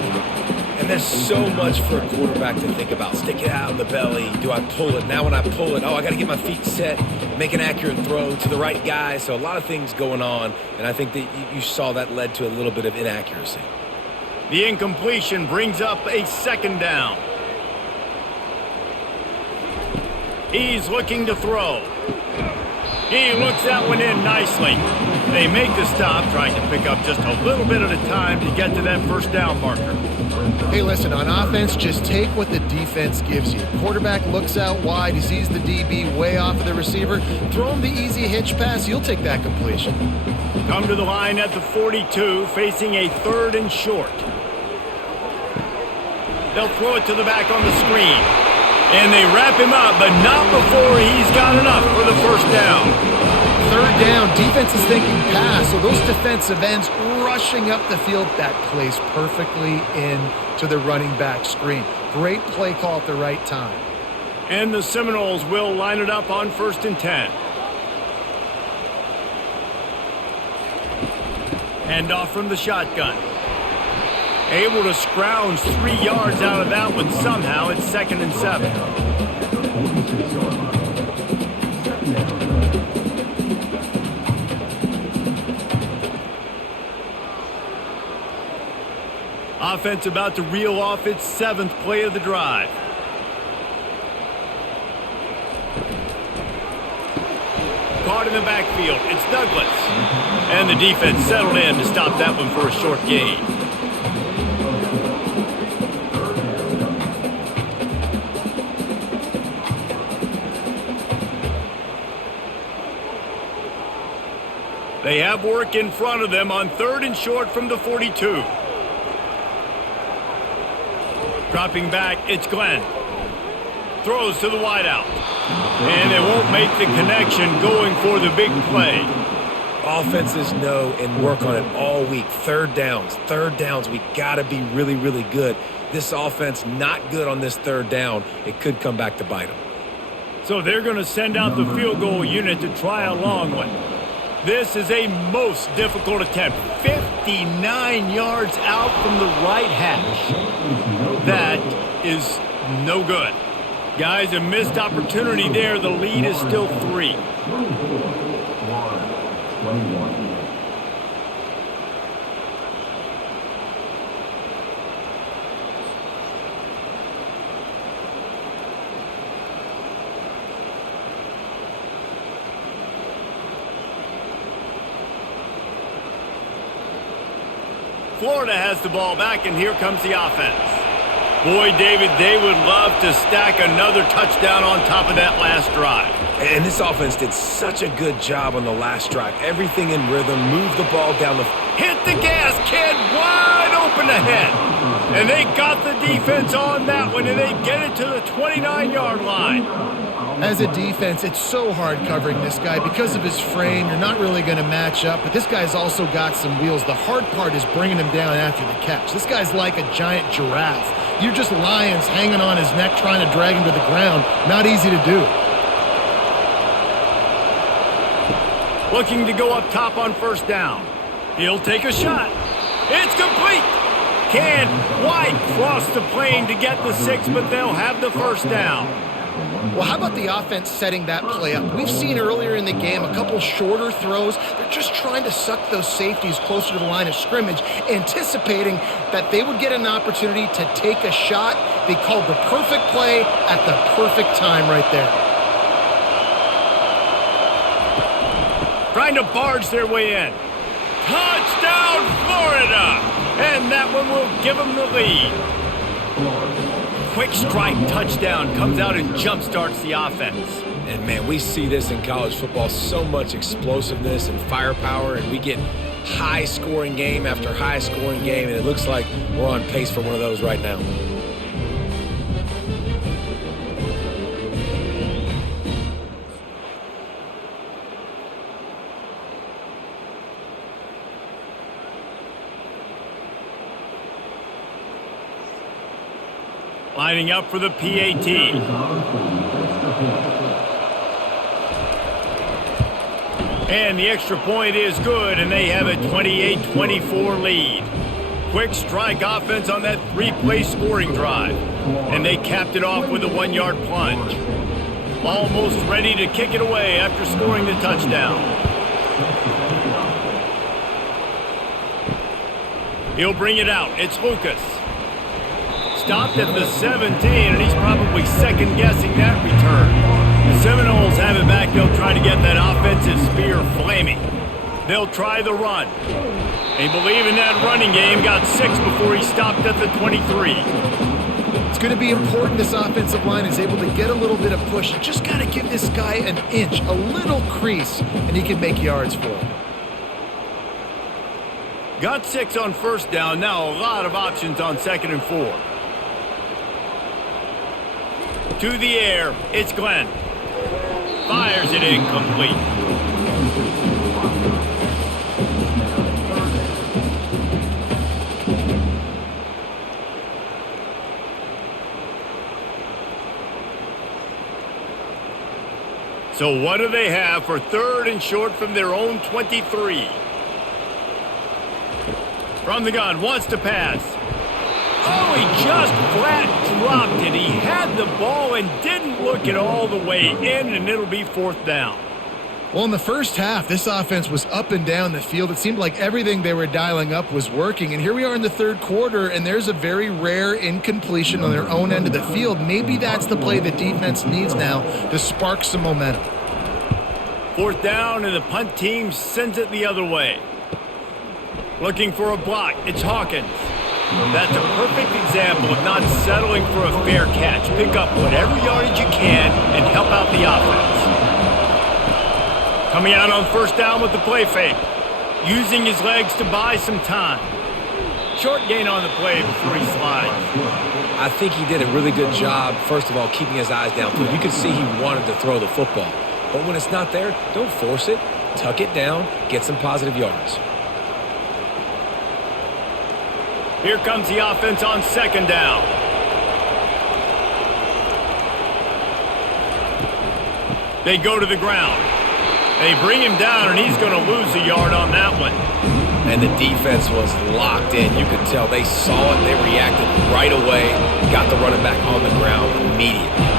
And there's so much for a quarterback to think about. Stick it out in the belly. Do I pull it? Now when I pull it, I got to get my feet set, make an accurate throw to the right guy. So a lot of things going on, and I think that you saw that led to a little bit of inaccuracy. The incompletion brings up a 2nd down. He's looking to throw. He looks that one in nicely. They make the stop, trying to pick up just a little bit at a time to get to that first down marker. Hey, listen, on offense, just take what the defense gives you. Quarterback looks out wide. He sees the DB way off of the receiver. Throw him the easy hitch pass. You'll take that completion. Come to the line at the 42, facing a 3rd and short. They'll throw it to the back on the screen. And they wrap him up, but not before he's got enough for the first down. 3rd down, defense is thinking pass, so those defensive ends rushing up the field, that plays perfectly into the running back screen. Great play call at the right time. And the Seminoles will line it up on 1st and 10. Hand off from the shotgun. Able to scrounge 3 yards out of that one somehow. It's 2nd and 7. Offense about to reel off its 7th play of the drive. Caught in the backfield. It's Douglas. And the defense settled in to stop that one for a short gain. They have work in front of them on 3rd and short from the 42. Dropping back, it's Glenn. Throws to the wideout. And they won't make the connection going for the big play. Offenses know and work on it all week. 3rd downs. We got to be really, really good. This offense not good on this 3rd down. It could come back to bite them. So they're going to send out the field goal unit to try a long one. This is a most difficult attempt. 59 yards out from the right hash. That is no good. Guys, a missed opportunity there. The lead is still 3. Florida has the ball back, and here comes the offense. Boy, David, they would love to stack another touchdown on top of that last drive. And this offense did such a good job on the last drive. Everything in rhythm, moved the ball down the... Hit the gas, kid, wide open ahead. And they got the defense on that one, and they get it to the 29-yard line. As a defense, it's so hard covering this guy. Because of his frame, you're not really going to match up, but this guy's also got some wheels. The hard part is bringing him down after the catch. This guy's like a giant giraffe. You're just lions hanging on his neck trying to drag him to the ground. Not easy to do. Looking to go up top on first down. He'll take a shot. It's complete. Can't quite cross the plane to get the 6, but they'll have the first down. Well, how about the offense setting that play up? We've seen earlier in the game a couple shorter throws. They're just trying to suck those safeties closer to the line of scrimmage, anticipating that they would get an opportunity to take a shot. They called the perfect play at the perfect time right there. Trying to barge their way in. Touchdown, Florida! And that one will give them the lead. Quick strike touchdown comes out and jump-starts the offense. And, man, we see this in college football, so much explosiveness and firepower, and we get high-scoring game after high-scoring game, and it looks like we're on pace for one of those right now. Lining up for the PAT. And the extra point is good, and they have a 28-24 lead. Quick strike offense on that 3-play scoring drive. And they capped it off with a 1-yard plunge. Almost ready to kick it away after scoring the touchdown. He'll bring it out. It's Lucas. Stopped at the 17, and he's probably second-guessing that return. The Seminoles have it back. They'll try to get that offensive spear flaming. They'll try the run. They believe in that running game. Got 6 before he stopped at the 23. It's going to be important this offensive line is able to get a little bit of push. You just got to give this guy an inch, a little crease, and he can make yards for it. Got 6 on first down. Now a lot of options on 2nd and 4. To the air, it's Glenn. Fires it incomplete. So what do they have for 3rd and short from their own 23? From the gun, wants to pass. Oh, he just flat dropped it. He had the ball and didn't look it all the way in, and it'll be 4th down. Well, in the first half, this offense was up and down the field. It seemed like everything they were dialing up was working. And here we are in the 3rd quarter, and there's a very rare incompletion on their own end of the field. Maybe that's the play the defense needs now to spark some momentum. 4th down, and the punt team sends it the other way. Looking for a block. It's Hawkins. That's a perfect example of not settling for a fair catch. Pick up whatever yardage you can and help out the offense. Coming out on 1st down with the play fake. Using his legs to buy some time. Short gain on the play before he slides. I think he did a really good job, first of all, keeping his eyes downfield. You could see he wanted to throw the football. But when it's not there, don't force it. Tuck it down. Get some positive yards. Here comes the offense on 2nd down. They go to the ground. They bring him down, and he's going to lose a yard on that one. And the defense was locked in. You could tell they saw it. They reacted right away. Got the running back on the ground immediately.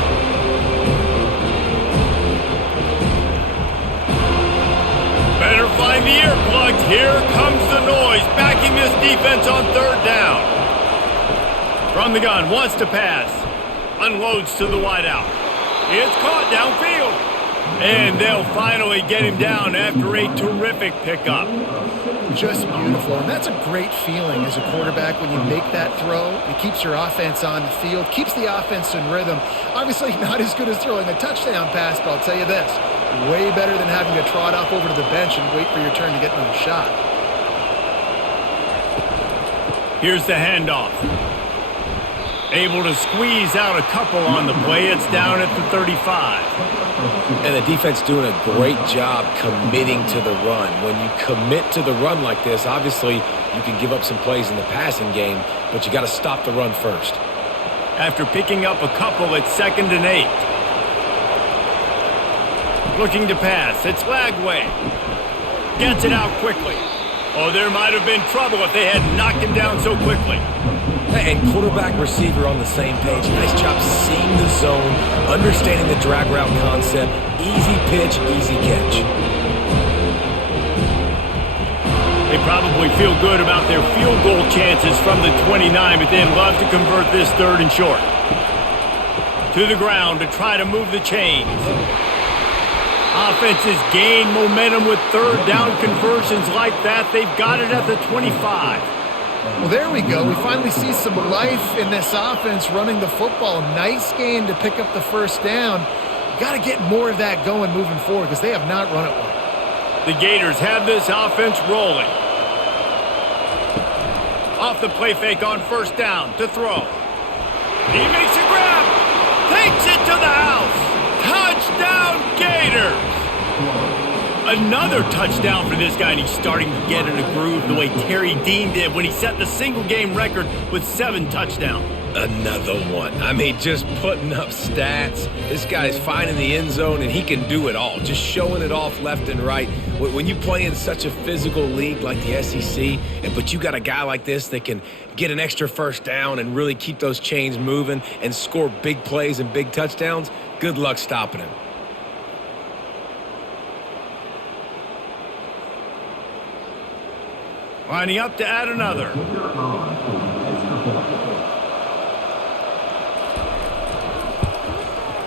Better find the earplugs. Here comes the noise, backing this defense on 3rd down. From the gun, wants to pass. Unloads to the wideout. It's caught downfield. And they'll finally get him down after a terrific pickup. Just beautiful, and that's a great feeling as a quarterback when you make that throw. It keeps your offense on the field, keeps the offense in rhythm. Obviously not as good as throwing a touchdown pass, but I'll tell you this, way better than having to trot off over to the bench and wait for your turn to get another shot. Here's the handoff. Able to squeeze out a couple on the play. It's down at the 35. And the defense doing a great job committing to the run. When you commit to the run like this, obviously you can give up some plays in the passing game, but you got to stop the run first. After picking up a couple, it's 2nd and 8. Looking to pass. It's Lagway. Gets it out quickly. Oh, there might have been trouble if they had knocked him down so quickly. And quarterback receiver on the same page. Nice job seeing the zone, understanding the drag route concept. Easy pitch, easy catch. They probably feel good about their field goal chances from the 29, but they'd love to convert this 3rd and short. To the ground to try to move the chains. Offenses gain momentum with 3rd down conversions like that. They've got it at the 25. Well, there we go. We finally see some life in this offense running the football. Nice game to pick up the 1st down. Got to get more of that going moving forward because they have not run it well. The Gators have this offense rolling. Off the play fake on 1st down to throw. He makes a grab. Takes it to the house. Touchdown, Gators! Another touchdown for this guy, and he's starting to get in a groove the way Terry Dean did when he set the single-game record with 7 touchdowns. Another one. I mean, just putting up stats. This guy's finding the end zone, and he can do it all. Just showing it off left and right. When you play in such a physical league like the SEC, but you got a guy like this that can get an extra 1st down and really keep those chains moving and score big plays and big touchdowns, good luck stopping him. Lining up to add another.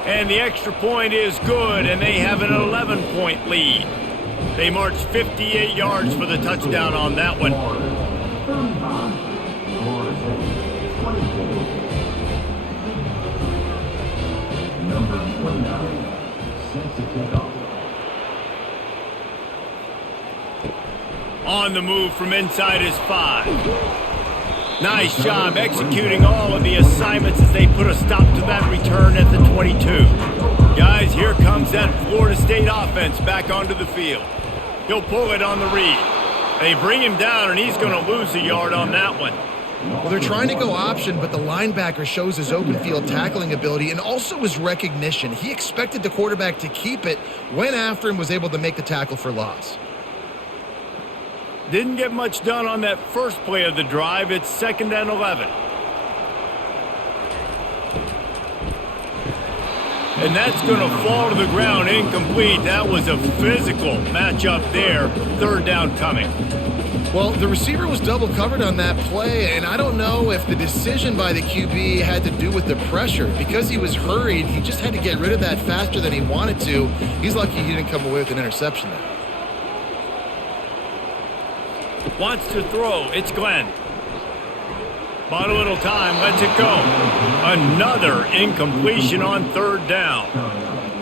And the extra point is good, and they have an 11-point lead. They march 58 yards for the touchdown on that one. Number 29, set to kick off. On the move from inside his 5. Nice job executing all of the assignments as they put a stop to that return at the 22. Guys, here comes that Florida State offense back onto the field. He'll pull it on the read. They bring him down, and he's going to lose a yard on that one. Well, they're trying to go option, but the linebacker shows his open field tackling ability and also his recognition. He expected the quarterback to keep it, went after him, was able to make the tackle for loss. Didn't get much done on that first play of the drive. It's 2nd and 11. And that's going to fall to the ground incomplete. That was a physical matchup there. 3rd down coming. Well, the receiver was double covered on that play, and I don't know if the decision by the QB had to do with the pressure. Because he was hurried, he just had to get rid of that faster than he wanted to. He's lucky he didn't come away with an interception there. Wants to throw. It's Glenn. Bought a little time. Lets it go. Another incompletion on 3rd down.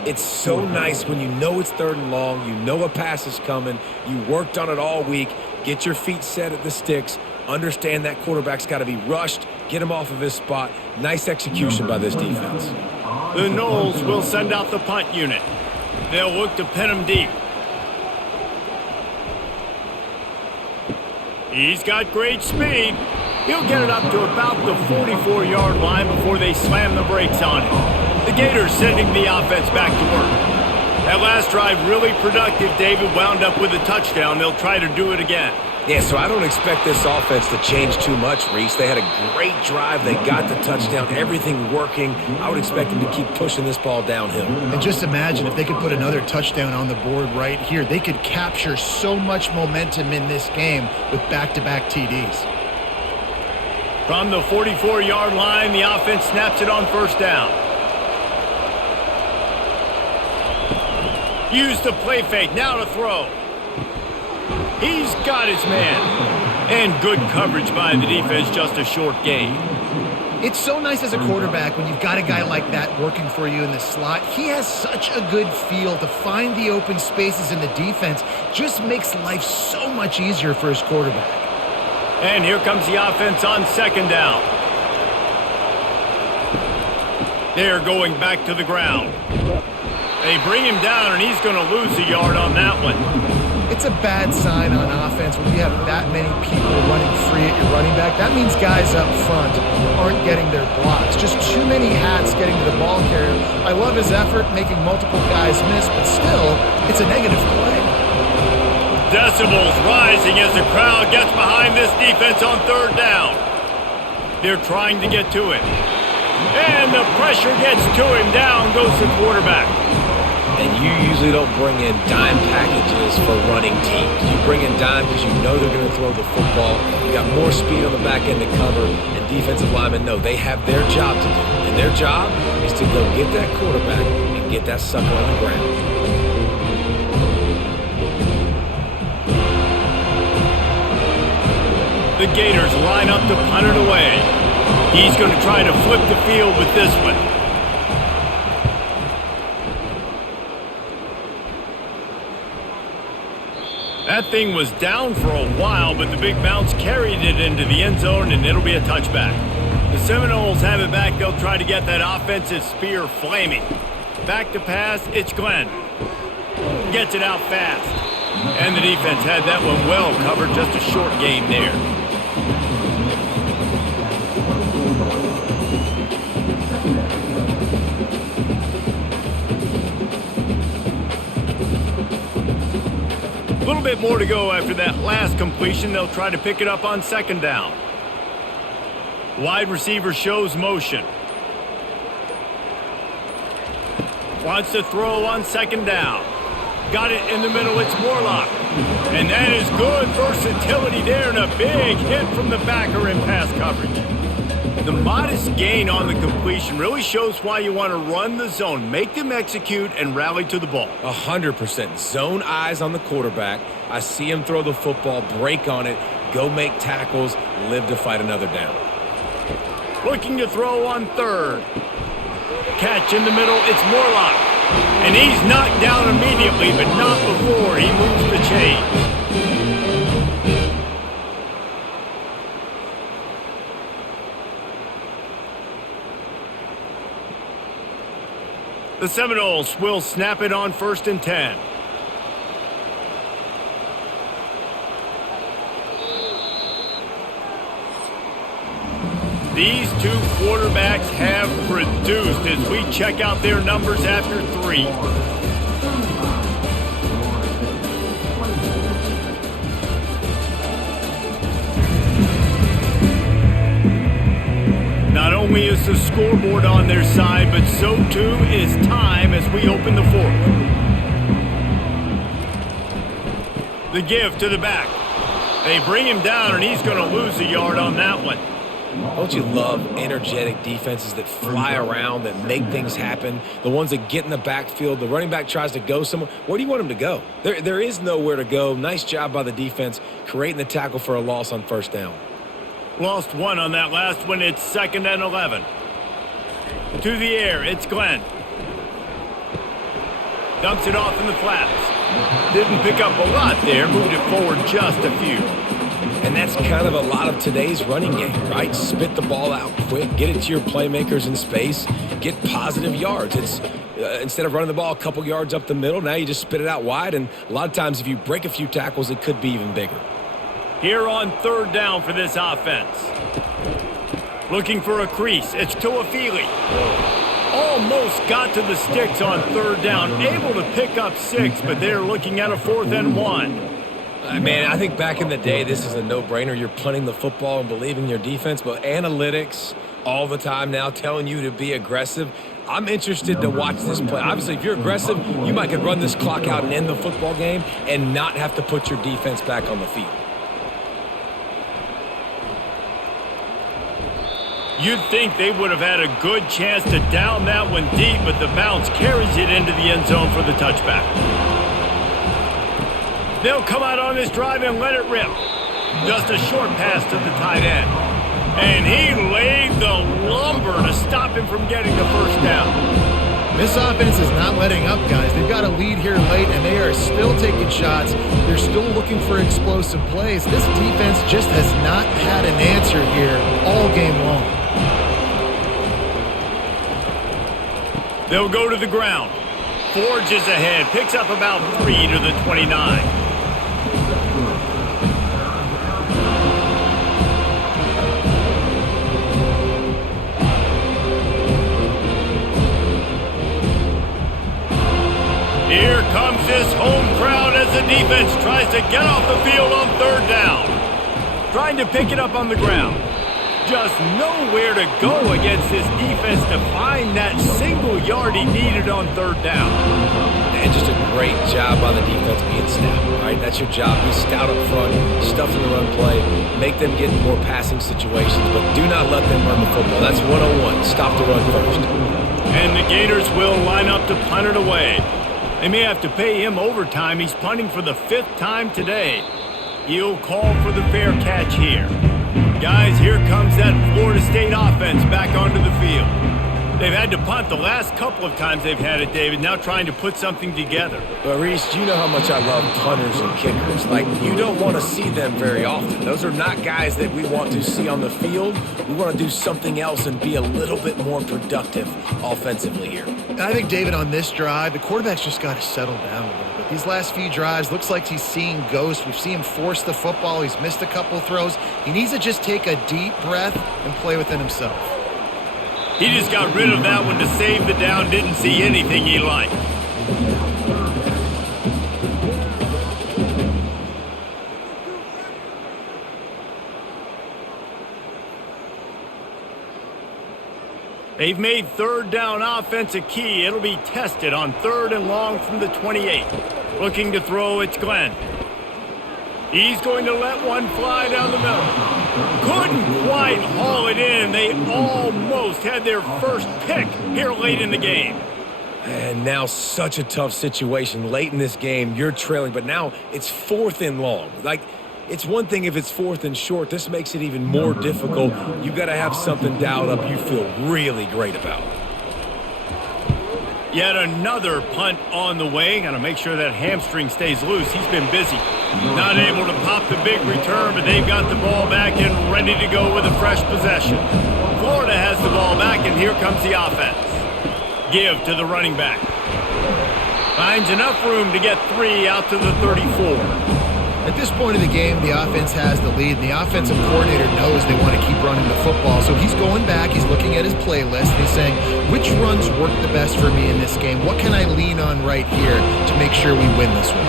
It's so nice when you know it's 3rd and long, you know a pass is coming, you worked on it all week, get your feet set at the sticks, understand that quarterback's got to be rushed, get him off of his spot. Nice execution by this defense. The Noles will send out the punt unit. They'll look to pin him deep. He's got great speed. He'll get it up to about the 44-yard line before they slam the brakes on him. The Gators sending the offense back to work. That last drive really productive. David wound up with a touchdown. They'll try to do it again. Yeah, so I don't expect this offense to change too much, Reese. They had a great drive. They got the touchdown, everything working. I would expect them to keep pushing this ball downhill. And just imagine if they could put another touchdown on the board right here. They could capture so much momentum in this game with back-to-back TDs. From the 44-yard line, the offense snaps it on 1st down. Use the play fake, now to throw. He's got his man. And good coverage by the defense, just a short gain. It's so nice as a quarterback when you've got a guy like that working for you in the slot. He has such a good feel to find the open spaces in the defense. Just makes life so much easier for his quarterback. And here comes the offense on second down. They're going back to the ground. They bring him down, and he's going to lose a yard on that one. It's a bad sign on offense when you have that many people running free at your running back. That means guys up front aren't getting their blocks. Just too many hats getting to the ball carrier. I love his effort, making multiple guys miss, but still, it's a negative play. Decibels rising as the crowd gets behind this defense on third down. They're trying to get to him. And the pressure gets to him. Down goes the quarterback. And you usually don't bring in dime packages for running teams. You bring in dime because you know they're going to throw the football. You got more speed on the back end to cover, and defensive linemen know they have their job to do. And their job is to go get that quarterback and get that sucker on the ground. The Gators line up to punt it away. He's going to try to flip the field with this one. That thing was down for a while, but the big bounce carried it into the end zone, and it'll be a touchback. The Seminoles have it back. They'll try to get that offensive spear flaming. Back to pass, it's Glenn. Gets it out fast. And the defense had that one well covered, just a short gain there. A little bit more to go after that last completion. They'll try to pick it up on second down. Wide receiver shows motion. Wants to throw on second down. Got it in the middle. It's Morlock. And that is good versatility there, and a big hit from the backer in pass coverage. The modest gain on the completion really shows why you want to run the zone, make them execute, and rally to the ball. 100%. Zone eyes on the quarterback. I see him throw the football, break on it, go make tackles, live to fight another down. Looking to throw on third. Catch in the middle, it's Morlock. And he's knocked down immediately, but not before he moves the chains. The Seminoles will snap it on 1st and 10. These two quarterbacks have produced as we check out their numbers after 3. Not only is the scoreboard on their side, but so too is time as we open the 4th. The give to the back. They bring him down, and he's going to lose a yard on that one. Don't you love energetic defenses that fly around, that make things happen? The ones that get in the backfield, the running back tries to go somewhere. Where do you want him to go? There is nowhere to go. Nice job by the defense, creating the tackle for a loss on 1st down. Lost one on that last one. It's 2nd and 11. To the air, it's Glenn. Dumps it off in the flats. Didn't pick up a lot there, moved it forward just a few. And that's kind of a lot of today's running game, right? Spit the ball out quick, get it to your playmakers in space, get positive yards. It's instead of running the ball a couple yards up the middle, now you just spit it out wide, and a lot of times if you break a few tackles, it could be even bigger. Here on 3rd down for this offense. Looking for a crease. It's Tuafili. Almost got to the sticks on 3rd down. Able to pick up 6, but they're looking at a 4th and 1. Man, I think back in the day, this is a no-brainer. You're punting the football and believing your defense, but analytics all the time now telling you to be aggressive. I'm interested to watch this play. Obviously, if you're aggressive, you might could run this clock out and end the football game and not have to put your defense back on the field. You'd think they would have had a good chance to down that one deep, but the bounce carries it into the end zone for the touchback. They'll come out on this drive and let it rip. Just a short pass to the tight end. And he laid the lumber to stop him from getting the first down. This offense is not letting up, guys. They've got a lead here late, and they are still taking shots. They're still looking for explosive plays. This defense just has not had an answer here all game long. They'll go to the ground. Forges ahead, picks up about 3 to the 29. Here comes this home crowd as the defense tries to get off the field on third down. Trying to pick it up on the ground. Just nowhere to go against this defense to find that single yard he needed on third down. And just a great job by the defense being stout, right? That's your job. Be stout up front, stuff in the run play, make them get in more passing situations, but do not let them run the football. That's 101. Stop the run first. And the Gators will line up to punt it away. They may have to pay him overtime. He's punting for the 5th time today. He'll call for the fair catch here. Guys, here comes that Florida State offense back onto the field. They've had to punt the last couple of times they've had it, David, now trying to put something together. But, Reese, you know how much I love punters and kickers. Like, you don't want to see them very often. Those are not guys that we want to see on the field. We want to do something else and be a little bit more productive offensively here. I think, David, on this drive, the quarterback's just got to settle down a little bit. These last few drives, looks like he's seeing ghosts. We've seen him force the football. He's missed a couple throws. He needs to just take a deep breath and play within himself. He just got rid of that one to save the down, didn't see anything he liked. They've made third down offense a key. It'll be tested on 3rd and long from the 28. Looking to throw, it's Glenn. He's going to let one fly down the middle. Couldn't quite haul it in. They almost had their first pick here late in the game. And now such a tough situation. Late in this game, you're trailing, but now it's 4th and long. Like, it's one thing if it's 4th and short. This makes it even more difficult. You got to have something dialed up you feel really great about. Yet another punt on the way. Got to make sure that hamstring stays loose. He's been busy. Not able to pop the big return, but they've got the ball back and ready to go with a fresh possession. Florida has the ball back, and here comes the offense. Give to the running back. Finds enough room to get 3 out to the 34. At this point of the game, the offense has the lead, and the offensive coordinator knows they want to keep running the football. So he's going back, he's looking at his playlist, and he's saying, which runs work the best for me in this game? What can I lean on right here to make sure we win this one?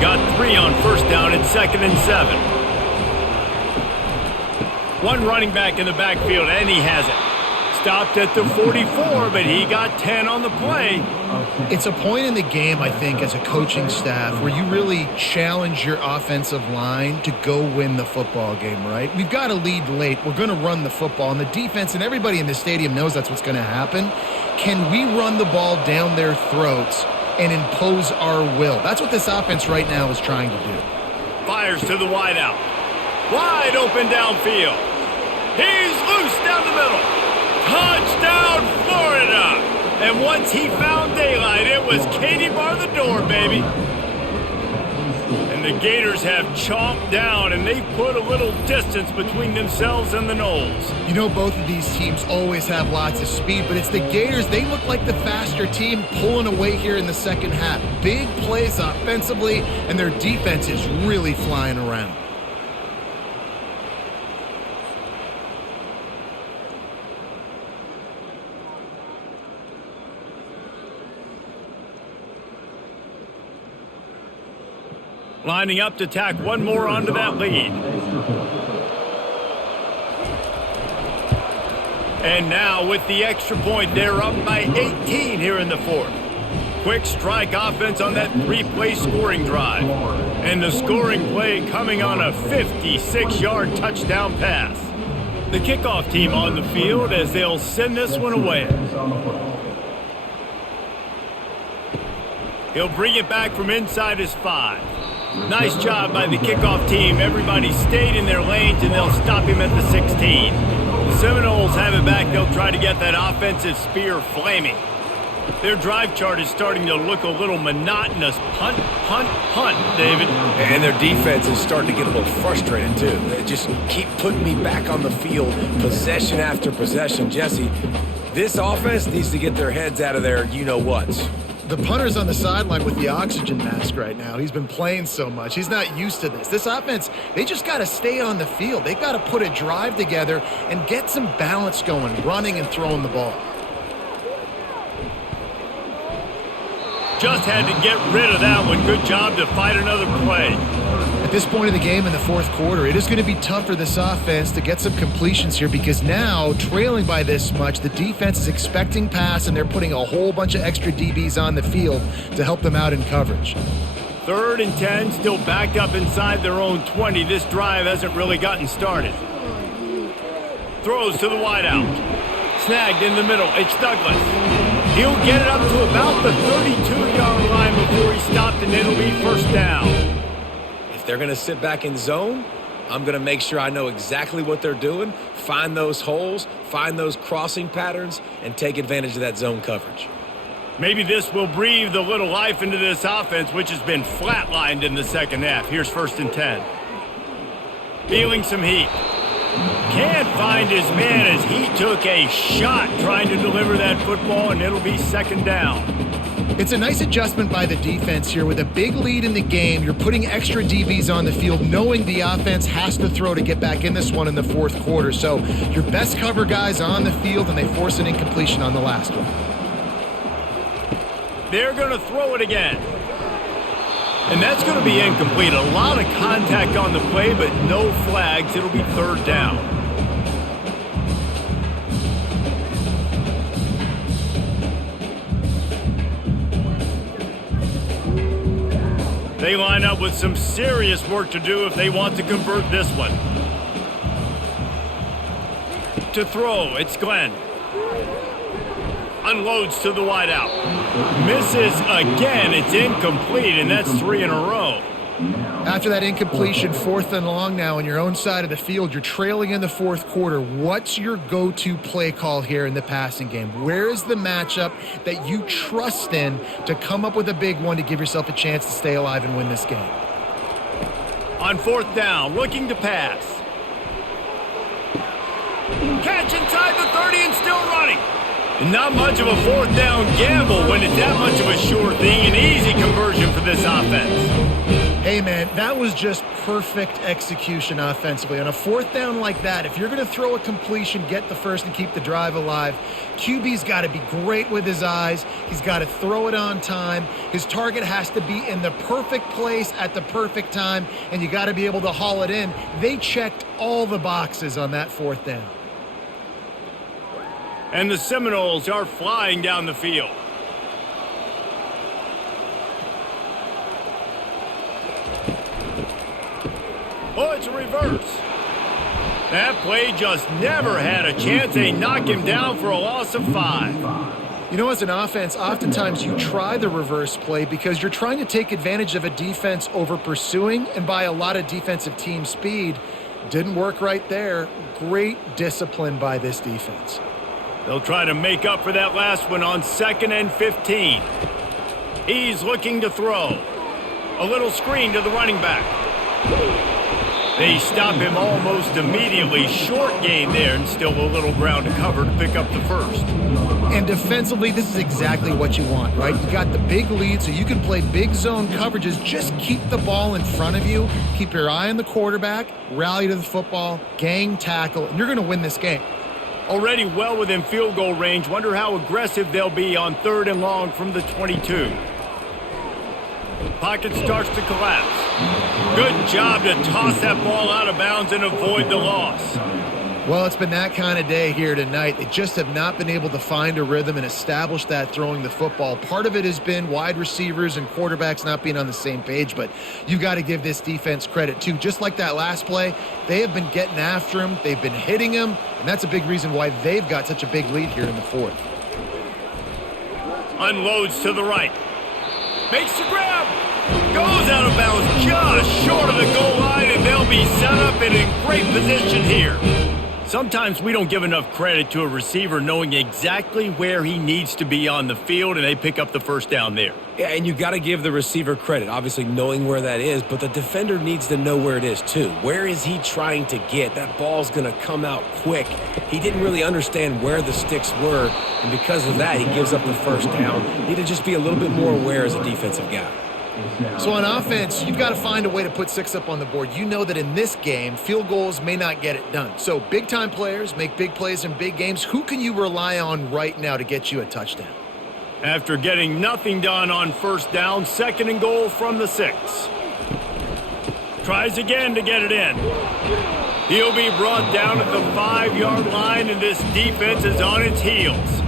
Got 3 on first down at 2nd and 7. One running back in the backfield, and he has it. Stopped at the 44, but he got 10 on the play. It's a point in the game, I think, as a coaching staff where you really challenge your offensive line to go win the football game, right? We've got a lead late. We're going to run the football, and the defense and everybody in the stadium knows that's what's going to happen. Can we run the ball down their throats and impose our will? That's what this offense right now is trying to do. Fires to the wideout. Wide open downfield. He's loose down the middle. Touchdown, Florida! And once he found daylight, it was Katie bar the door, baby. And the Gators have chomped down, and they've put a little distance between themselves and the Noles. You know, both of these teams always have lots of speed, but it's the Gators. They look like the faster team pulling away here in the second half. Big plays offensively, and their defense is really flying around. Lining up to tack one more onto that lead. And now with the extra point, they're up by 18 here in the 4th. Quick strike offense on that 3-play scoring drive. And the scoring play coming on a 56-yard touchdown pass. The kickoff team on the field as they'll send this one away. He'll bring it back from inside his 5. Nice job by the kickoff team. Everybody stayed in their lanes, and they'll stop him at the 16. The Seminoles have it back. They'll try to get that offensive spear flaming. Their drive chart is starting to look a little monotonous. Punt, punt, punt, David. And their defense is starting to get a little frustrated, too. They just keep putting me back on the field, possession after possession. Jesse, this offense needs to get their heads out of their you-know-whats. The punter's on the sideline with the oxygen mask right now. He's been playing so much. He's not used to this. This offense, they just got to stay on the field. They've got to put a drive together and get some balance going, running and throwing the ball. Just had to get rid of that one. Good job to fight another play. At this point of the game in the fourth quarter, it is going to be tough for this offense to get some completions here because now, trailing by this much, the defense is expecting pass, and they're putting a whole bunch of extra DBs on the field to help them out in coverage. 3rd and 10, still backed up inside their own 20. This drive hasn't really gotten started. Throws to the wideout. Snagged in the middle. It's Douglas. He'll get it up to about the 32-yard line before he stopped, and it'll be first down. If they're going to sit back in zone, I'm going to make sure I know exactly what they're doing, find those holes, find those crossing patterns, and take advantage of that zone coverage. Maybe this will breathe a little life into this offense, which has been flatlined in the second half. Here's 1st and 10. Feeling some heat. Can't find his man as he took a shot trying to deliver that football, and it'll be 2nd down. It's a nice adjustment by the defense here. With a big lead in the game, you're putting extra DBs on the field, knowing the offense has to throw to get back in this one in the fourth quarter. So your best cover guys on the field, and they force an incompletion on the last one. They're going to throw it again. And that's going to be incomplete. A lot of contact on the play, but no flags. It'll be 3rd down. They line up with some serious work to do if they want to convert this one. To throw, it's Glenn. Unloads to the wideout. Misses again. It's incomplete, and that's 3 in a row. After that incompletion, 4th and long now on your own side of the field, you're trailing in the fourth quarter. What's your go-to play call here in the passing game? Where is the matchup that you trust in to come up with a big one to give yourself a chance to stay alive and win this game? On 4th down, looking to pass. Catch inside the 30 and still running. Not much of a 4th down gamble when it's that much of a sure thing. An easy conversion for this offense. Hey, man, that was just perfect execution offensively. On a 4th down like that, if you're going to throw a completion, get the first and keep the drive alive, QB's got to be great with his eyes. He's got to throw it on time. His target has to be in the perfect place at the perfect time, and you got to be able to haul it in. They checked all the boxes on that 4th down. And the Seminoles are flying down the field. Oh, it's a reverse. That play just never had a chance. They knock him down for a loss of 5. You know, as an offense, oftentimes you try the reverse play because you're trying to take advantage of a defense over pursuing and by a lot of defensive team speed. Didn't work right there. Great discipline by this defense. They'll try to make up for that last one on 2nd and 15. He's looking to throw. A little screen to the running back. They stop him almost immediately. Short gain there, and still a little ground to cover to pick up the first. And defensively, this is exactly what you want, right? You got the big lead, so you can play big zone coverages. Just keep the ball in front of you. Keep your eye on the quarterback. Rally to the football. Gang tackle. And you're going to win this game. Already well within field goal range. Wonder how aggressive they'll be on 3rd and long from the 22. Pocket starts to collapse. Good job to toss that ball out of bounds and avoid the loss. Well, it's been that kind of day here tonight. They just have not been able to find a rhythm and establish that throwing the football. Part of it has been wide receivers and quarterbacks not being on the same page, but you've got to give this defense credit too. Just like that last play, they have been getting after him. They've been hitting him, and that's a big reason why they've got such a big lead here in the fourth. Unloads to the right. Makes the grab. Goes out of bounds just short of the goal line, and they'll be set up and in great position here. Sometimes we don't give enough credit to a receiver knowing exactly where he needs to be on the field, and they pick up the first down there. Yeah, and you got to give the receiver credit, obviously knowing where that is, but the defender needs to know where it is too. Where is he trying to get? That ball's going to come out quick. He didn't really understand where the sticks were, and because of that, he gives up the first down. Need to just be a little bit more aware as a defensive guy. So on offense, you've got to find a way to put 6 up on the board. You know that in this game, field goals may not get it done. So big-time players make big plays in big games. Who can you rely on right now to get you a touchdown? After getting nothing done on first down, 2nd and goal from the 6. Tries again to get it in. He'll be brought down at the 5-yard line, and this defense is on its heels.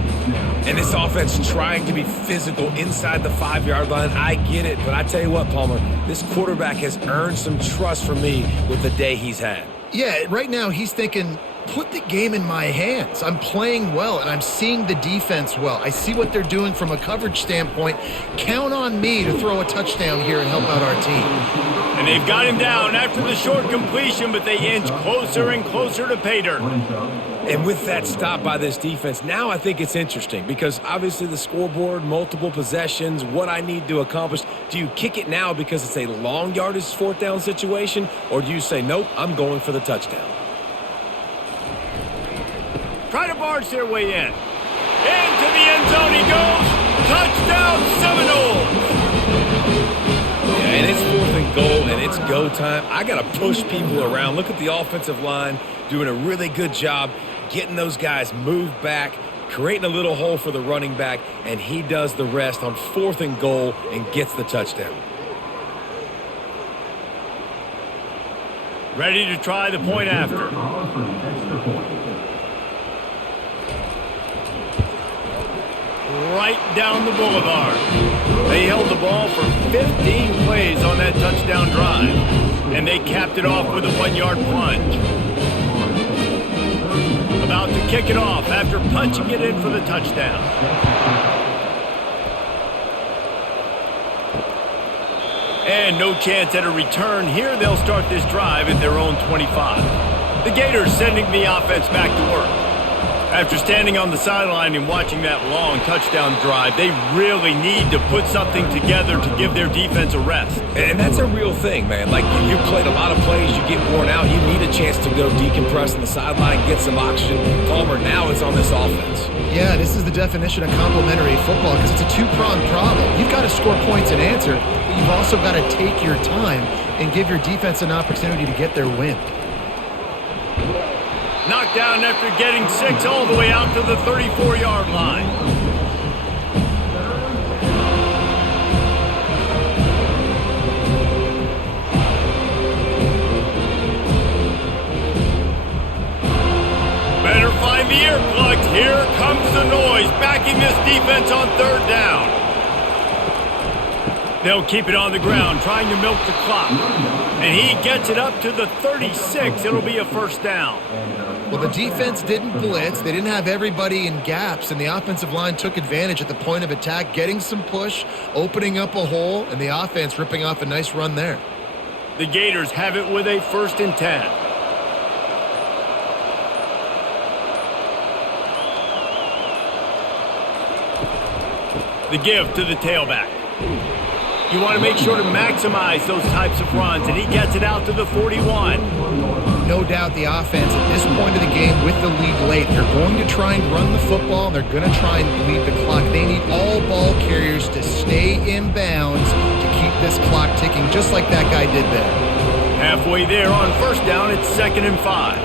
And this offense trying to be physical inside the 5-yard line. I get it, but I tell you what, Palmer, this quarterback has earned some trust from me with the day he's had. Yeah, right now he's thinking, put the game in my hands. I'm playing well, and I'm seeing the defense well. I see what they're doing from a coverage standpoint. Count on me to throw a touchdown here and help out our team. And they've got him down after the short completion, but they inch closer and closer to pay dirt. And with that stop by this defense, now I think it's interesting because obviously the scoreboard, multiple possessions, what I need to accomplish. Do you kick it now because it's a long yardage 4th down situation, or do you say, nope, I'm going for the touchdown? Try to barge their way in. Into the end zone he goes. Touchdown, Seminoles! Yeah, and it's 4th and goal, and it's go time. I got to push people around. Look at the offensive line doing a really good job getting those guys moved back, creating a little hole for the running back, and he does the rest on 4th and goal and gets the touchdown. Ready to try the point after. Right down the boulevard. They held the ball for 15 plays on that touchdown drive, and they capped it off with a 1-yard plunge. About to kick it off after punching it in for the touchdown. And no chance at a return. Here they'll start this drive at their own 25. The Gators sending the offense back to work. After standing on the sideline and watching that long touchdown drive, they really need to put something together to give their defense a rest. And that's a real thing, man. Like, you played a lot of plays, you get worn out, you need a chance to go decompress on the sideline, get some oxygen. Palmer now is on this offense. Yeah, this is the definition of complementary football because it's a two-pronged problem. You've got to score points and answer, but you've also got to take your time and give your defense an opportunity to get their win. Knocked down after getting 6 all the way out to the 34-yard line. Better find the earplugs. Here comes the noise, backing this defense on 3rd down. They'll keep it on the ground, trying to milk the clock. And he gets it up to the 36. It'll be a 1st down. Well, the defense didn't blitz. They didn't have everybody in gaps, and the offensive line took advantage at the point of attack, getting some push, opening up a hole, and the offense ripping off a nice run there. The Gators have it with a 1st and 10. The give to the tailback. You want to make sure to maximize those types of runs, and he gets it out to the 41. No doubt the offense at this point of the game with the lead late, they're going to try and run the football, and they're going to try and bleed the clock. They need all ball carriers to stay in bounds to keep this clock ticking, just like that guy did there. Halfway there on 1st down, it's 2nd and 5.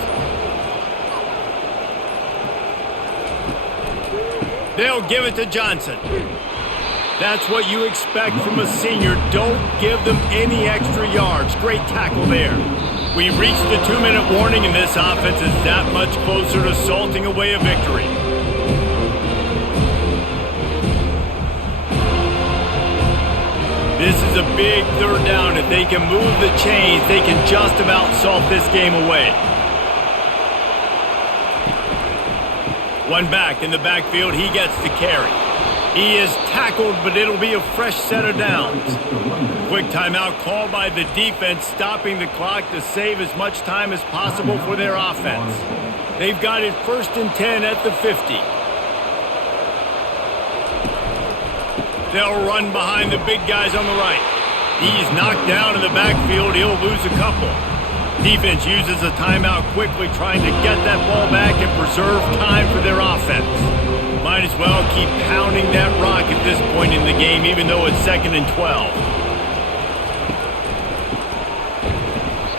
They'll give it to Johnson. That's what you expect from a senior. Don't give them any extra yards. Great tackle there. We've reached the 2-minute warning, and this offense is that much closer to salting away a victory. This is a big third down. If they can move the chains, they can just about salt this game away. One back in the backfield. He gets the carry. He is tackled, but it'll be a fresh set of downs. Quick timeout called by the defense, stopping the clock to save as much time as possible for their offense. They've got it 1st and 10 at the 50. They'll run behind the big guys on the right. He's knocked down in the backfield. He'll lose a couple. Defense uses a timeout quickly, trying to get that ball back and preserve time for their offense. Might as well keep pounding that rock at this point in the game, even though it's 2nd and 12.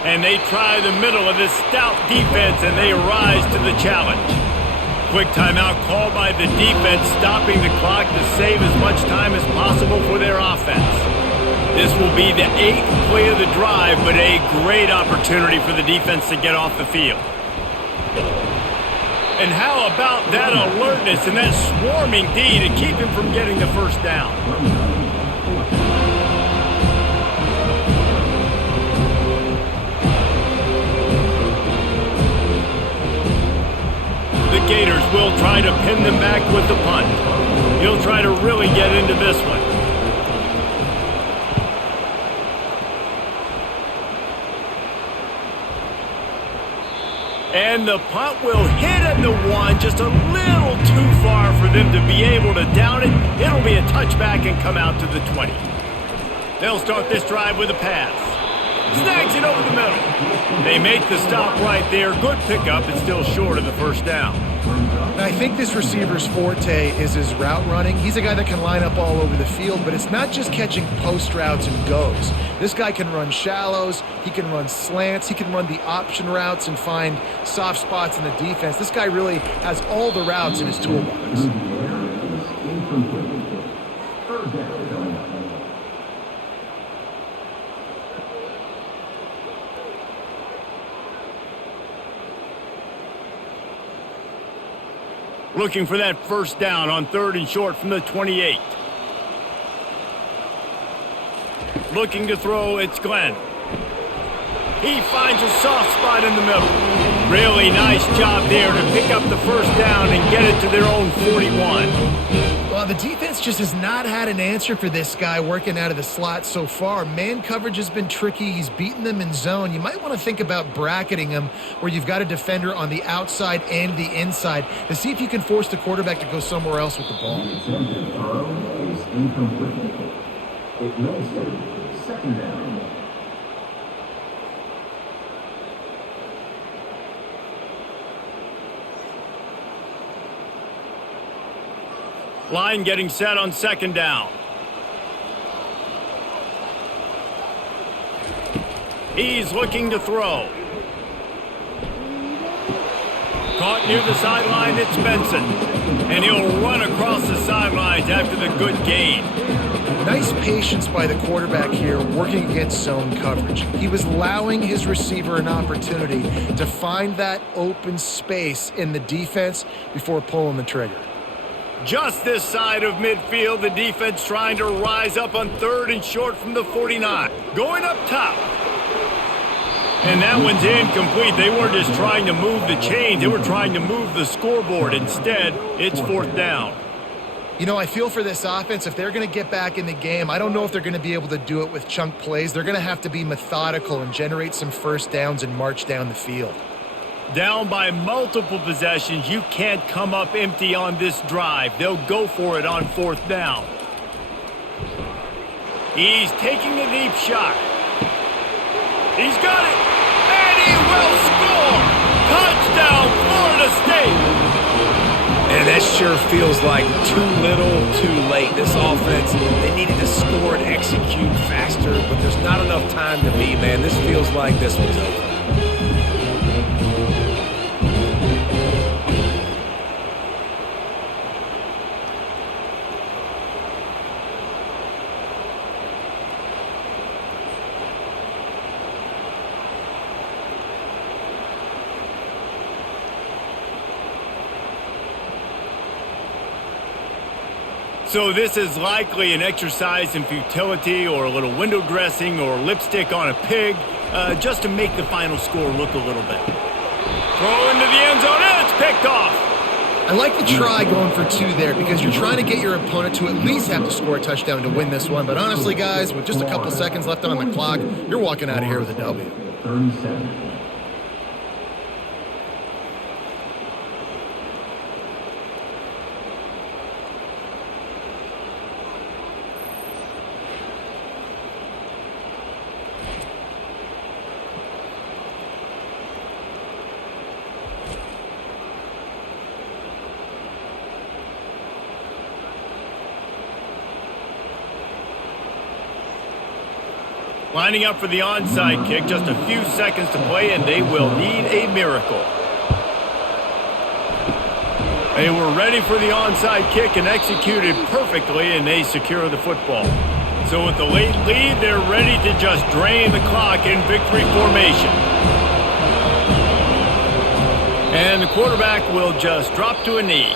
And they try the middle of this stout defense, and they rise to the challenge. Quick timeout called by the defense, stopping the clock to save as much time as possible for their offense. This will be the 8th play of the drive, but a great opportunity for the defense to get off the field. And how about that alertness and that swarming D to keep him from getting the first down? The Gators will try to pin them back with the punt. He'll try to really get into this one. And the punt will hit at the 1, just a little too far for them to be able to down it. It'll be a touchback and come out to the 20. They'll start this drive with a pass. Snags it over the middle. They make the stop right there. Good pickup. It's still short of the first down. And I think this receiver's forte is his route running. He's a guy that can line up all over the field, but it's not just catching post routes and goes. This guy can run shallows, he can run slants, he can run the option routes and find soft spots in the defense. This guy really has all the routes in his toolbox. Looking for that first down on 3rd and short from the 28. Looking to throw, it's Glenn. He finds a soft spot in the middle. Really nice job there to pick up the first down and get it to their own 41. Well, the defense just has not had an answer for this guy working out of the slot so far. Man coverage has been tricky. He's beaten them in zone. You might want to think about bracketing him where you've got a defender on the outside and the inside to see if you can force the quarterback to go somewhere else with the ball. Is incomplete. It may stay 2nd down. Line getting set on 2nd down. He's looking to throw. Caught near the sideline, it's Benson. And he'll run across the sidelines after the good gain. Nice patience by the quarterback here working against zone coverage. He was allowing his receiver an opportunity to find that open space in the defense before pulling the trigger. Just this side of midfield, the defense trying to rise up on 3rd and short from the 49. Going up top. And that one's incomplete. They weren't just trying to move the chains. They were trying to move the scoreboard. Instead, it's 4th down. You know, I feel for this offense, if they're going to get back in the game, I don't know if they're going to be able to do it with chunk plays. They're going to have to be methodical and generate some first downs and march down the field. Down by multiple possessions, you can't come up empty on this drive. They'll go for it on 4th down. He's taking a deep shot. He's got it, and he will score! Touchdown, Florida State! And that sure feels like too little, too late. This offense, they needed to score and execute faster, but there's not enough time to be, man. This feels like this one's over. So this is likely an exercise in futility or a little window dressing or lipstick on a pig, just to make the final score look a little better. Throw into the end zone, and it's picked off. I like the try going for 2 there because you're trying to get your opponent to at least have to score a touchdown to win this one. But honestly, guys, with just a couple seconds left on the clock, you're walking out of here with a W. 37. Lining up for the onside kick, just a few seconds to play, and they will need a miracle. They were ready for the onside kick and executed perfectly, and they secure the football. So with the late lead, they're ready to just drain the clock in victory formation. And the quarterback will just drop to a knee.